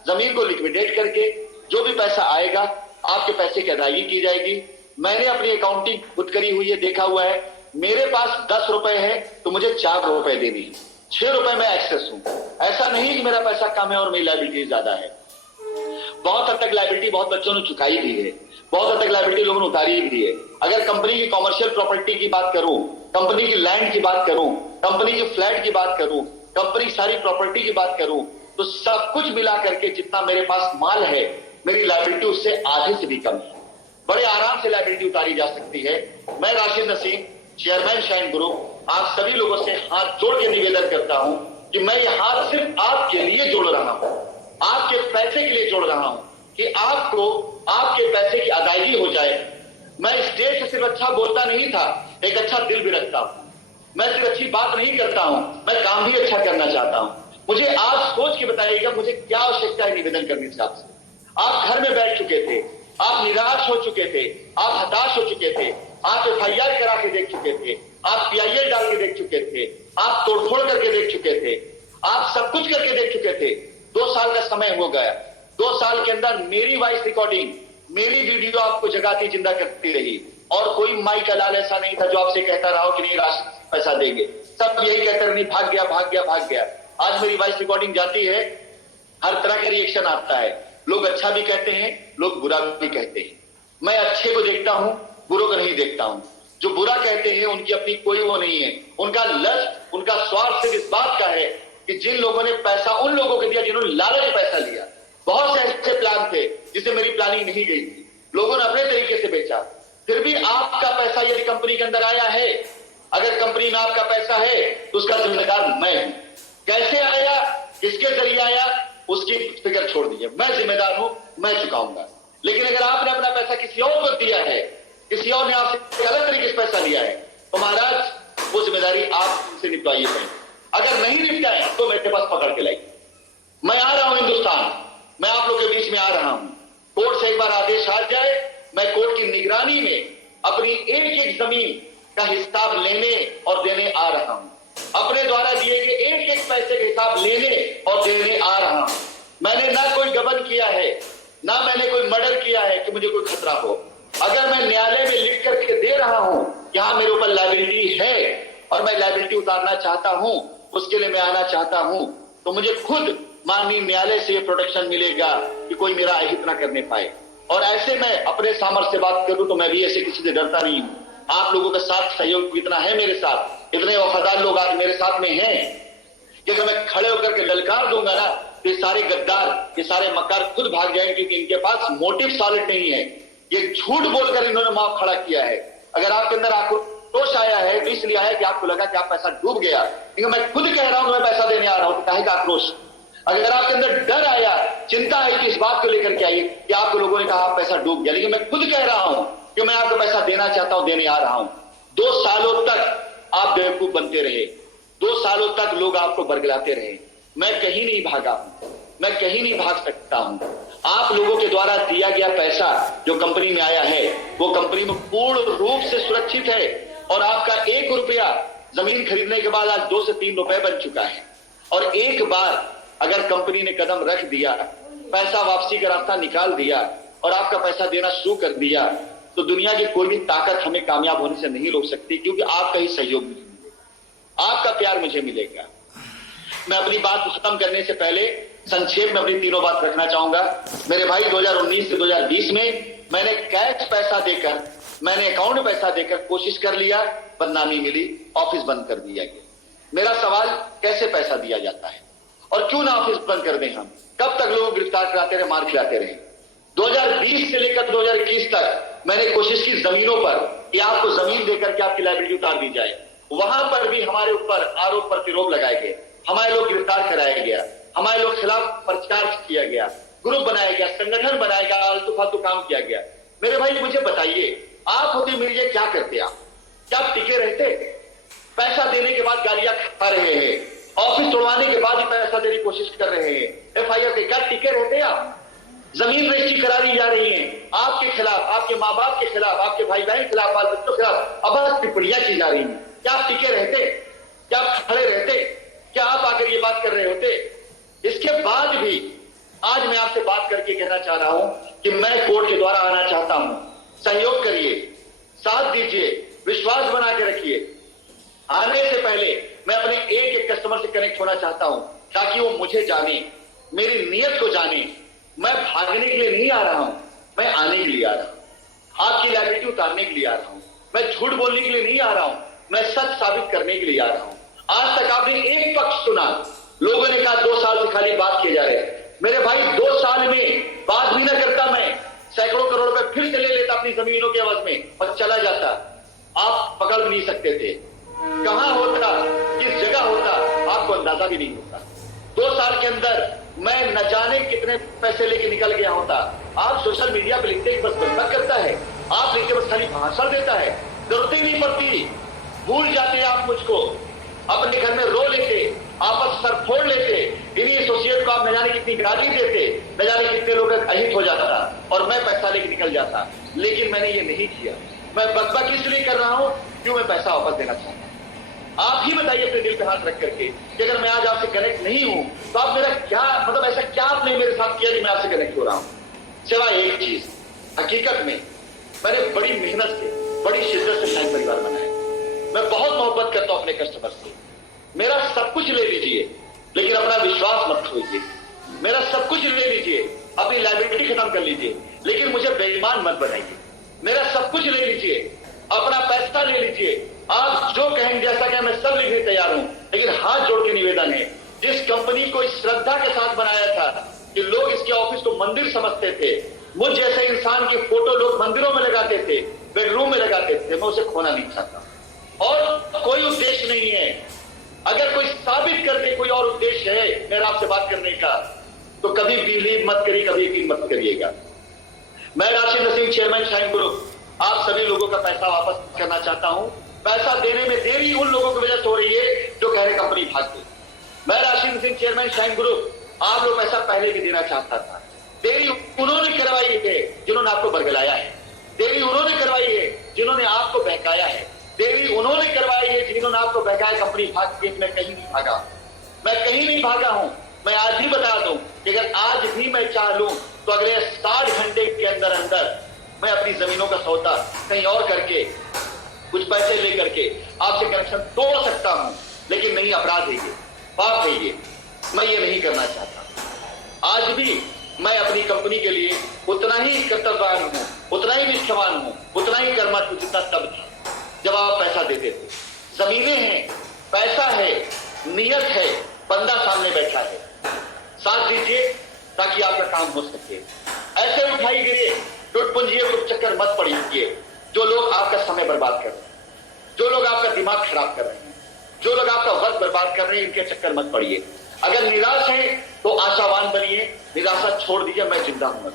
जमीन को लिक्विडेट करके जो भी पैसा आएगा आपके पैसे की अदायगी की जाएगी। मैंने अपनी अकाउंटिंग खुद करी हुई है, देखा हुआ है। मेरे पास 10 रुपए है तो मुझे 4 रुपए देनी है, 6 रुपए में एक्सेस हूं। ऐसा नहीं कि मेरा पैसा कम है और मेरी लायबिलिटी ज्यादा है। बहुत हद तक लायबिलिटी बहुत बच्चों ने चुकाई भी है, बहुत हद तक लायबिलिटी लोगों ने उतारी भी है। अगर कंपनी की कॉमर्शियल प्रॉपर्टी की बात करूं, कंपनी की लैंड की बात करूं, कंपनी की फ्लैट की बात करूं, कंपनी की सारी प्रॉपर्टी की बात करूं, तो सब कुछ मिला करके जितना मेरे पास माल है, मेरी लायबिलिटी उससे आधे से भी कम है। बड़े आराम से लायबिलिटी उतारी जा सकती है। मैं Rashid Naseem, chairman shine group, आप सभी लोगों से हाथ जोड़ के निवेदन करता हूं कि मैं ये हाथ सिर्फ आपके लिए जोड़ रहा हूं, आपके पैसे के लिए जोड़ रहा हूं कि आपको आपके पैसे की अदायगी हो जाए। मैं स्टेज से सिर्फ अच्छा बोलता नहीं था, एक अच्छा दिल भी रखता हूं। मैं सिर्फ अच्छी बात नहीं करता हूं, मैं काम भी अच्छा करना चाहता हूं। मुझे आप सोच के बताइएगा मुझे क्या आवश्यकता है निवेदन करने से आपसे। आप घर में बैठ चुके थे, आप निराश हो चुके थे, आप हताश हो चुके थे, आप FIR करा के देख चुके थे, आप PIL डाल के देख चुके थे, आप तोड़फोड़ करके देख चुके थे, आप सब कुछ करके देख चुके थे। 2 साल का समय हो गया। 2 साल के अंदर मेरी वॉइस रिकॉर्डिंग, मेरी वीडियो आपको जगाती जिंदा करती रही, और कोई माई का लाल ऐसा नहीं था जो आपसे कहता रहा हो कि नहीं राशि पैसा देंगे। सब यही कहते रहे नहीं, भाग गया भाग गया भाग गया। आज मेरी वॉइस रिकॉर्डिंग जाती है, हर तरह का रिएक्शन आता है। लोग अच्छा भी कहते हैं, लोग बुरा भी कहते हैं। मैं अच्छे को देखता हूं, बुरों को नहीं देखता हूं। जो बुरा कहते हैं उनकी अपनी कोई वो नहीं है, उनका लस्ट, उनका स्वार्थ सिर्फ इस बात का है कि जिन लोगों ने पैसा उन लोगों को दिया जिन्होंने लालच में पैसा लिया। बहुत से ऐसे प्लान थे जिसे मेरी प्लानिंग नहीं गई थी, लोगों ने अपने तरीके से बेचा। फिर भी आपका पैसा यदि कंपनी के अंदर आया है, अगर कंपनी में आपका पैसा है तो उसका जिम्मेदार मैं हूं। कैसे आया, किसके जरिए आया, उसकी फिक्र छोड़ दीजिए, मैं जिम्मेदार हूं, मैं चुकाऊंगा। लेकिन अगर आपने अपना पैसा किसी और को दिया है, किसी और ने आपसे अलग तरीके से पैसा लिया है, तो महाराज वो जिम्मेदारी आप उनसे निपटाइए। अगर नहीं निपटाए तो मेरे पास पकड़ के लाइए। मैं आ रहा हूं हिंदुस्तान, मैं आप लोग के बीच में आ रहा हूं। कोर्ट से एक बार आदेश आ जाए, मैं कोर्ट की निगरानी में अपनी एक एक जमीन का हिसाब लेने और देने आ रहा हूं। अपने द्वारा दिए गए एक एक पैसे का हिसाब लेने और देने आ रहा हूं। मैंने ना कोई गबन किया है, ना मैंने कोई मर्डर किया है कि मुझे कोई खतरा हो। अगर मैं न्यायालय में लिख करके दे रहा हूं कि हाँ मेरे ऊपर लायबिलिटी है और मैं लायबिलिटी उतारना चाहता हूं, उसके लिए मैं आना चाहता हूं, तो मुझे खुद माननीय न्यायालय से प्रोटेक्शन मिलेगा कि कोई मेरा अहित ना करने पाए। और ऐसे मैं अपने सामर्थ्य से बात करूं तो मैं भी ऐसे किसी से डरता नहीं हूं। आप लोगों का साथ सहयोग इतना है मेरे साथ, इतने वफादार लोग आज मेरे साथ में हैं कि अगर मैं खड़े होकर के ललकार दूंगा ना तो ये सारे गद्दार, ये सारे मक्कार खुद भाग जाएंगे, क्योंकि इनके पास मोटिव सॉलिड नहीं है। ये झूठ बोलकर इन्होंने माफ खड़ा किया है। अगर आपके अंदर आक्रोश आया है तो इसलिए आया कि आपको लगा कि आप पैसा डूब गया, लेकिन मैं खुद कह रहा हूं मैं पैसा देने आ रहा हूं, तो काहे का आक्रोश। अगर आपके अंदर डर आया, चिंता आई तो इस बात को लेकर के आई कि आपको लोगों ने कहा आप पैसा डूब गया, लेकिन मैं खुद कह रहा हूं कि मैं आपको पैसा देना चाहता हूं, देने आ रहा हूं। 2 सालों तक आप बेवकूफ बनते रहे, 2 सालों तक लोग आपको बरगलाते रहे। मैं कहीं नहीं भागा हूं, मैं कहीं नहीं भाग सकता हूं। आप लोगों के द्वारा दिया गया पैसा जो कंपनी में आया है वो कंपनी में पूर्ण रूप से सुरक्षित है और आपका 1 रुपया जमीन खरीदने के बाद आज 2 से 3 रुपए बन चुका है। और एक बार अगर कंपनी ने कदम रख दिया, पैसा वापसी का रास्ता निकाल दिया और आपका पैसा देना शुरू कर दिया, तो दुनिया की कोई भी ताकत हमें कामयाब होने से नहीं रोक सकती, क्योंकि आपका ही सहयोग मुझे मिलेगा, आपका प्यार मुझे मिलेगा। मैं अपनी बात को खत्म करने से पहले संक्षेप में अपनी तीनों बात रखना चाहूंगा। मेरे भाई 2019 से 2020 में मैंने कैश पैसा देकर, मैंने अकाउंट में पैसा देकर कोशिश कर लिया, बदनामी मिली, ऑफिस बंद कर दिया गया। मेरा सवाल, कैसे पैसा दिया जाता है और क्यों ना ऑफिस बंद कर दें हम? कब तक लोग गिरफ्तार कराते रहे, मार खिलाते रहे? 2020 से लेकर 2021 तक मैंने कोशिश की जमीनों पर कि आपको जमीन देकर के आपकी लायबिलिटी उतार दी जाए। वहां पर भी हमारे ऊपर आरोप प्रतिरोध लगाए गए, हमारे लोग गिरफ्तार कराया गया, हमारे लोग खिलाफ प्रचार किया गया, ग्रुप बनाया गया, संगठन बनाया गया, आलतू फालतू काम किया गया। मेरे भाई मुझे बताइए, आप होते मीडिया क्या करते? आप क्या टिके रहते? पैसा देने के बाद गालियां खा रहे हैं, ऑफिस तोड़वाने के बाद ही पैसा देने की कोशिश कर रहे हैं, FIR के क्या टिके रहते? आप जमीन रजिस्ट्री करा दी जा रही है आपके खिलाफ, आपके माँ बाप के खिलाफ, आपके भाई बहन के खिलाफ, बाल बच्चों के खिलाफ अब टिप्पणियां की जा रही है। क्या आप टिके रहते? क्या आप खड़े रहते? क्या आप आकर ये बात कर रहे होते? इसके बाद भी आज मैं आपसे बात करके कहना चाह रहा हूं कि मैं कोर्ट के द्वारा आना चाहता हूं। सहयोग करिए, साथ दीजिए, विश्वास बना के रखिए। आने से पहले मैं अपने एक एक कस्टमर से कनेक्ट होना चाहता हूं ताकि वो मुझे जाने, मेरी नीयत को जाने। मैं भागने के लिए नहीं आ रहा हूं, मैं आने के लिए आ रहा हूं, आपकी लायबिलिटी उतारने के लिए आ रहा हूं। मैं झूठ बोलने के लिए नहीं आ रहा हूं, मैं सच साबित करने के लिए आ रहा हूं। आज तक आपने एक पक्ष सुना, लोगों ने कहा 2 साल से खाली बात किए जा रहे हैं। मेरे भाई 2 साल में बात भी ना करता, मैं सैकड़ों करोड़ रुपए फिर से ले लेता अपनी जमीनों के एवज में और चला जाता। आप पकड़ भी नहीं सकते थे, कहां होता, किस जगह होता, आपको अंदाजा भी नहीं होता। 2 साल के अंदर मैं न जाने कितने पैसे लेके निकल गया होता। आप सोशल मीडिया पे लिखते बस बंदा करता है, आप लिखते बस खाली भाषण देता है, जरूरत ही नहीं पड़ती। भूल जाते आप मुझको, अपने घर में रो लेते, आपस सर फोड़ लेते, इन्हीं एसोसिएट को आप न जाने कितनी गाली देते, न जाने कितने लोग अहित हो जाता और मैं पैसा लेके निकल जाता। लेकिन मैंने ये नहीं किया। मैं बकबक इसलिए कर रहा हूं क्यों मैं पैसा वापस देना चाहता हूं। आप ही बताइए अपने दिल पे हाथ रख करके कि अगर मैं आज आपसे कनेक्ट नहीं हूं तो आप मेरा क्या मतलब, ऐसा क्या आपने मेरे साथ किया कि मैं आपसे कनेक्ट हो रहा हूं? सिवाय एक चीज, हकीकत में मैंने बड़ी मेहनत से, बड़ी शिद्दत से शाइन परिवार बनाया। मैं बहुत मोहब्बत करता हूं अपने कस्टमर से। मेरा सब कुछ ले लीजिए लेकिन अपना विश्वास मत खोइए। मेरा सब कुछ ले लीजिए, अपनी लायबिलिटी खत्म कर लीजिए, लेकिन मुझे बेईमान मत बनाइए। मेरा सब कुछ ले लीजिए, अपना पैसा ले लीजिए, आप जो कहेंगे जैसा कहें मैं सब लिखने तैयार हूं, लेकिन हाथ जोड़ के निवेदन है, जिस कंपनी को इस श्रद्धा के साथ बनाया था कि लोग इसके ऑफिस को मंदिर समझते थे, मुझ जैसे इंसान की फोटो लोग मंदिरों में लगाते थे, बेडरूम में लगाते थे, मैं उसे खोना नहीं चाहता। और कोई उद्देश्य नहीं है। अगर कोई साबित करके कोई और उद्देश्य है मेरा आपसे बात करने का, तो कभी बिलीव मत करिए, कभी यकीन मत करिएगा। मैं Rashid Naseem, chairman shine group, आप सभी लोगों का पैसा वापस करना चाहता हूं। पैसा देने में देरी उन लोगों की वजह से हो रही है जो कह रहे कंपनी भाग गई। मैं Rashid Singh, chairman shine group, आप लोग पैसा पहले भी देना चाहता था। देरी उन्होंने करवाई है जिन्होंने आपको बरगलाया है, देरी उन्होंने करवाई है जिन्होंने आपको बहकाया है, देरी उन्होंने करवाई है जिन्होंने आपको बहकाया कंपनी भाग गई। मैं कहीं नहीं भागा, मैं कहीं नहीं भागा हूं। मैं आज ही बता दूं कि अगर आज भी मैं चाह लूं तो अगले 60 घंटे के अंदर अंदर मैं अपनी जमीनों का सौदा कहीं और करके कुछ पैसे लेकर के आपसे कनेक्शन तोड़ सकता हूं, लेकिन नहीं, अपराध है ये, पाप है ये, मैं ये नहीं करना चाहता। आज भी मैं अपनी कंपनी के लिए उतना ही कर्तव्यवान हूं, उतना ही निष्ठावान हूं, उतना ही कर्मठ हूं जितना तब था जब आप पैसा देते थे। जमीनें हैं, पैसा है, नियत है, बंदा सामने बैठा है, साथ दीजिए ताकि आपका काम हो सके। ऐसे उठाई गिरे टूट पूंजिए तो चक्कर मत पड़िए जो लोग आपका समय बर्बाद कर रहे हैं, जो लोग आपका दिमाग खराब कर रहे हैं, जो लोग आपका वक्त बर्बाद कर रहे हैं, इनके चक्कर मत पड़िए। अगर निराश है तो आशावान बनिए, निराशा छोड़ दीजिए, मैं जिंदा हूं।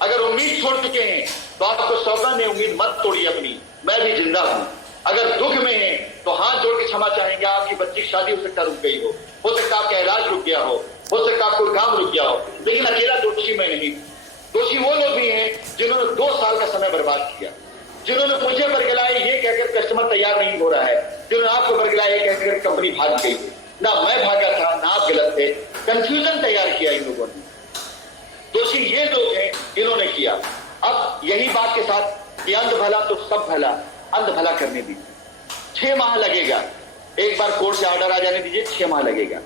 अगर उम्मीद छोड़ चुके हैं तो आपको सौगंध है, उम्मीद मत तोड़िए अपनी, मैं भी जिंदा हूं। अगर दुख में है तो हाथ जोड़ के क्षमा चाहेंगे। आपकी बच्ची की शादी हो सकता रुक गई हो सकता आपका इलाज रुक गया हो सकता आपको काम रुक गया हो, लेकिन अकेला दोषी मैं नहीं। दोषी वो लोग भी हैं जिन्होंने 2 साल का समय बर्बाद किया, जिन्होंने मुझे बरगलाए ये कहकर कस्टमर तैयार नहीं हो रहा है, जिन्होंने आपको बरगलाए कहकर कंपनी भाग गई। ना मैं भागा था, ना आप गलत थे, कंफ्यूजन तैयार किया इन लोगों ने। दोषी ये लोग हैं, इन्होंने किया। अब यही बात के साथ कि अंध भला तो सब भला, अंध भला करने दीजिए। 6 माह लगेगा, एक बार कोर्ट से ऑर्डर आ जाने दीजिए, 6 माह लगेगा।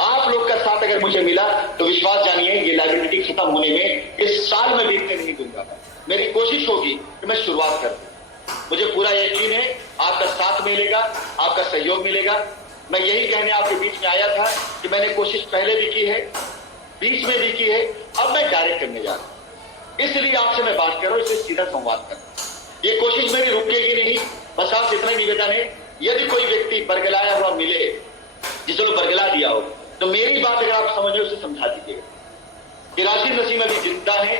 आप लोग का साथ अगर मुझे मिला तो विश्वास जानिए ये लायबिलिटी खत्म होने में इस साल में बीतने नहीं दूंगा। मेरी कोशिश होगी कि मैं शुरुआत कर दूं। मुझे पूरा यकीन है आपका साथ मिलेगा, आपका सहयोग मिलेगा। मैं यही कहने आपके बीच में आया था कि मैंने कोशिश पहले भी की है, बीच में भी की है, अब मैं डायरेक्ट करने जा रहा हूं। इसलिए आपसे मैं बात कर रहा हूं, इसलिए सीधा संवाद कर रहा हूं। ये कोशिश मेरी रुकेगी नहीं। बस आपसे इतना निवेदन है, यदि कोई व्यक्ति बरगलाया हुआ मिले, जिसने बरगला दिया हो, तो मेरी बात अगर आप समझ उसे समझा दीजिएगा कि राशिद नसीम अभी जिंदा है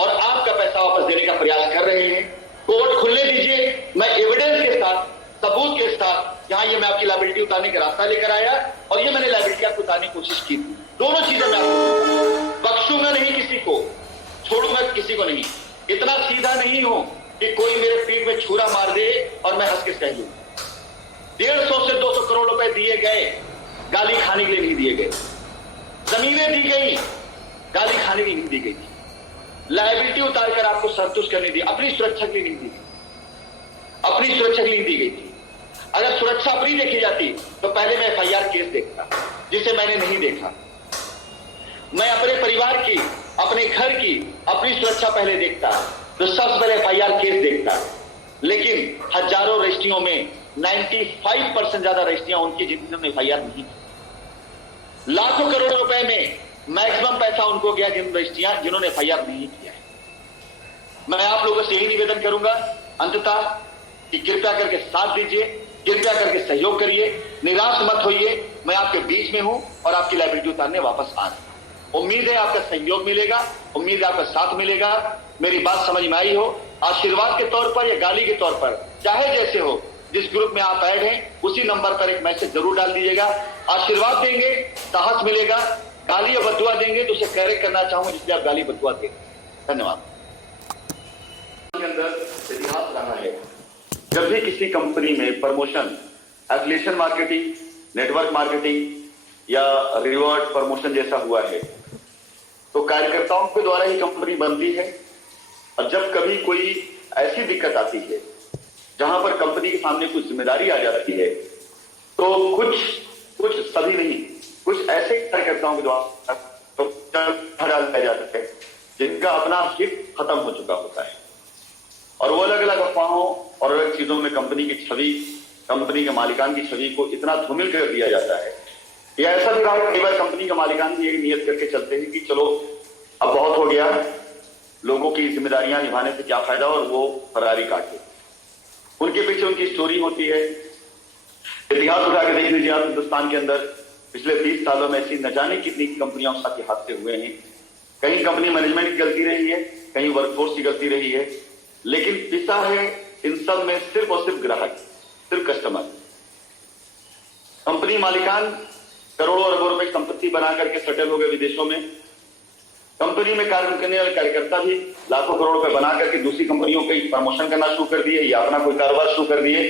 और आपका पैसा वापस देने का प्रयास कर रहे हैं। कोर्ट खुलने दीजिए, मैं एविडेंस के साथ, सबूत के साथ, जहां ये मैं आपकी लायबिलिटी उतारने का रास्ता लेकर आया और ये मैंने लायबिलिटी आपको उतारने की कोशिश की थी। दोनों चीजें मैं आपको बख्शूंगा नहीं, किसी को छोड़ूंगा किसी को नहीं। इतना सीधा नहीं हूं कि कोई मेरे पीठ में छुरा मार दे और मैं हंस के कह दूं। 150 से 200 करोड़ रुपए दिए गए, गाली खाने के लिए नहीं दिए गए। जमीनें दी गई, गाली खाने के लिए नहीं दी गई। लायबिलिटी उतारकर आपको संतुष्ट करने दी, अपनी सुरक्षा के लिए नहीं दी गई, अपनी सुरक्षा के लिए दी गई थी। अगर सुरक्षा अपनी देखी जाती तो पहले मैं FIR केस देखता, जिसे मैंने नहीं देखा। मैं अपने परिवार की, अपने घर की, अपनी सुरक्षा पहले देखता तो सबसे पहले FIR केस देखता। लेकिन हजारों रजिस्ट्रियों में 95% ज्यादा रजिस्ट्रियां उनकी जिन्होंने FIR नहीं की। लाखों करोड़ रुपए में मैक्सिमम पैसा उनको गया जिन्होंने FIR नहीं किया है। मैं आप लोगों से यही निवेदन करूंगा अंततः कि कृपया करके साथ दीजिए, कृपया करके सहयोग करिए, निराश मत होइए। मैं आपके बीच में हूं और आपकी लायबिलिटी उतारने वापस आ रहा हूं। उम्मीद है आपका सहयोग मिलेगा, उम्मीद है आपका साथ मिलेगा। मेरी बात समझ में आई हो, आशीर्वाद के तौर पर या गाली के तौर पर, चाहे जैसे हो, जिस ग्रुप में आप ऐड हैं उसी नंबर पर एक मैसेज जरूर डाल दीजिएगा। आशीर्वाद देंगे, साहस मिलेगा। गाली या बदुआ देंगे तो उसे करेक्ट करना चाहूंगा जिसलिए आप गाली बदुआ देंगे। धन्यवाद। के अंदर इतिहास रहा है, जब भी किसी कंपनी में promotion, affiliation marketing, network marketing या रिवॉर्ड प्रमोशन जैसा हुआ है तो कार्यकर्ताओं के द्वारा ही कंपनी बनती है। और जब कभी कोई ऐसी दिक्कत आती है जहां पर कंपनी के सामने कुछ जिम्मेदारी आ जाती है तो कुछ सभी नहीं, कुछ ऐसे कार्यकर्ताओं के द्वारा तो डाला जाता है जिनका अपना हित खत्म हो चुका होता है और वो अलग अलग अफवाहों और अलग चीजों में कंपनी की छवि, कंपनी के मालिकान की छवि को इतना धूमिल कर दिया जाता है। या ऐसा भी रहा है, कई बार कंपनी के मालिकान भी एक नियत करके चलते हैं कि चलो अब बहुत हो गया, लोगों की जिम्मेदारियां निभाने से क्या फायदा, और वो फरारी काटे। उनके पीछे उनकी स्टोरी होती है। इतिहास उठा के देख लीजिए आप, हिंदुस्तान के अंदर पिछले 20 सालों में ऐसी न जाने कितनी कंपनियों के साथ हादसे हुए हैं। कहीं कंपनी मैनेजमेंट की गलती रही है, कहीं वर्कफोर्स की गलती रही है, लेकिन पिसा है इन सब में सिर्फ और सिर्फ ग्राहक। सिर्फ कस्टमर। कंपनी मालिकान करोड़ों अरबों रुपए की संपत्ति बना करके सेटल हो गए विदेशों में। कंपनी में कार्य करने वाले कार्यकर्ता भी लाखों करोड़ रुपए बना करके दूसरी कंपनियों के प्रमोशन करना शुरू कर दिए या अपना कोई कारोबार शुरू कर दिए।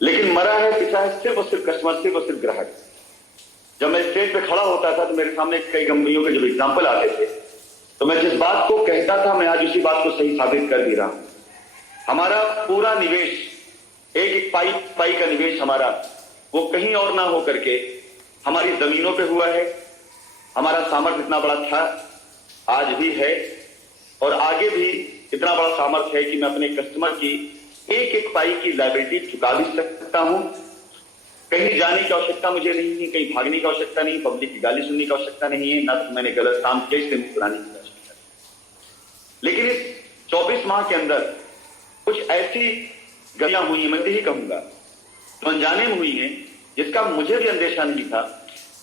लेकिन मरा है पिछा है सिर्फ और सिर्फ कस्टमर, सिर्फ और सिर्फ ग्राहक। जब मैं स्टेज पे खड़ा होता था तो मेरे सामने कई कंपनियों के जब एग्जाम्पल आते थे तो मैं जिस बात को कहता था मैं आज उसी बात को सही साबित कर भी रहा हूं। हमारा पूरा निवेश, एक एक पाई का निवेश हमारा, वो कहीं और ना हो करके हमारी जमीनों पे हुआ है। हमारा सामर्थ्य इतना बड़ा था, आज भी है और आगे भी इतना बड़ा सामर्थ्य है कि मैं अपने कस्टमर की एक एक पाई की लायबिलिटी चुका भी सकता हूं। कहीं जाने की आवश्यकता मुझे नहीं है, कहीं भागने की आवश्यकता नहीं, पब्लिक की गाली सुनने की आवश्यकता नहीं है, ना तो मैंने गलत काम किया इससे मुस्कुराने की आवश्यकता है। लेकिन इस 24 माह के अंदर कुछ ऐसी गलतियां हुई, मैं यही कहूंगा, तो अनजाने में हुई हैं जिसका मुझे भी अंदेशा नहीं था।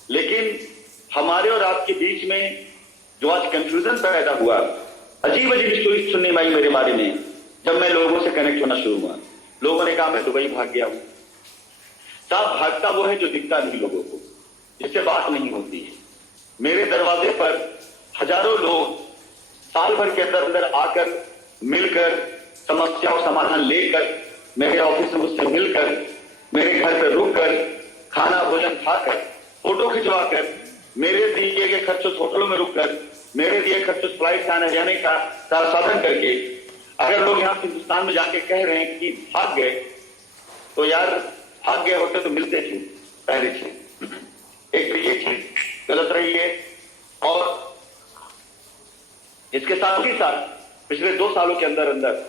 लेकिन हमारे और आपके बीच में जो आज कंफ्यूजन पैदा हुआ, अजीब अजीब स्टोरी सुनने में आई मेरे बारे में। जब मैं लोगों से कनेक्ट होना शुरू हुआ, लोगों ने कहा मैं दुबई भाग गया हूं। साहब, भागता वो है जो दिखता नहीं लोगों को, जिससे बात नहीं होती है। मेरे दरवाजे पर हजारों लोग साल भर के अंदर अंदर आकर, मिलकर, समस्या और समाधान लेकर, मेरे ऑफिस में मुझसे मिलकर, मेरे घर पर रुककर, खाना भोजन खाकर, फोटो खिंचवाकर, मेरे दिए गए खर्चों होटलों में रुककर, मेरे दिए खर्चों फ्लाइट से आने जाने का सारा साधन करके, अगर लोग यहाँ हिंदुस्तान में जाके कह रहे हैं कि भाग गए, तो यार भाग गए होते तो मिलते थे। पहली चीज, एक तो ये चीज गलत रही है। और इसके साथ ही साथ पिछले 2 सालों के अंदर अंदर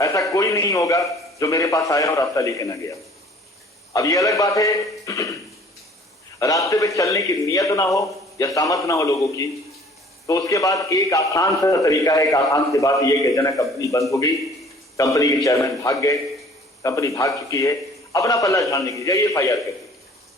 ऐसा कोई नहीं होगा जो मेरे पास आया और रास्ता लेके ना गया। अब ये अलग बात है रास्ते पे चलने की नियत ना हो या सामर्थ्य ना हो लोगों की, तो उसके बाद एक आसान सा तरीका है, एक आसान सी बात यह कह देना कंपनी बंद हो गई, कंपनी के चेयरमैन भाग गए, कंपनी भाग चुकी है, अपना पल्ला झाड़ने की जाइए FIR करिए।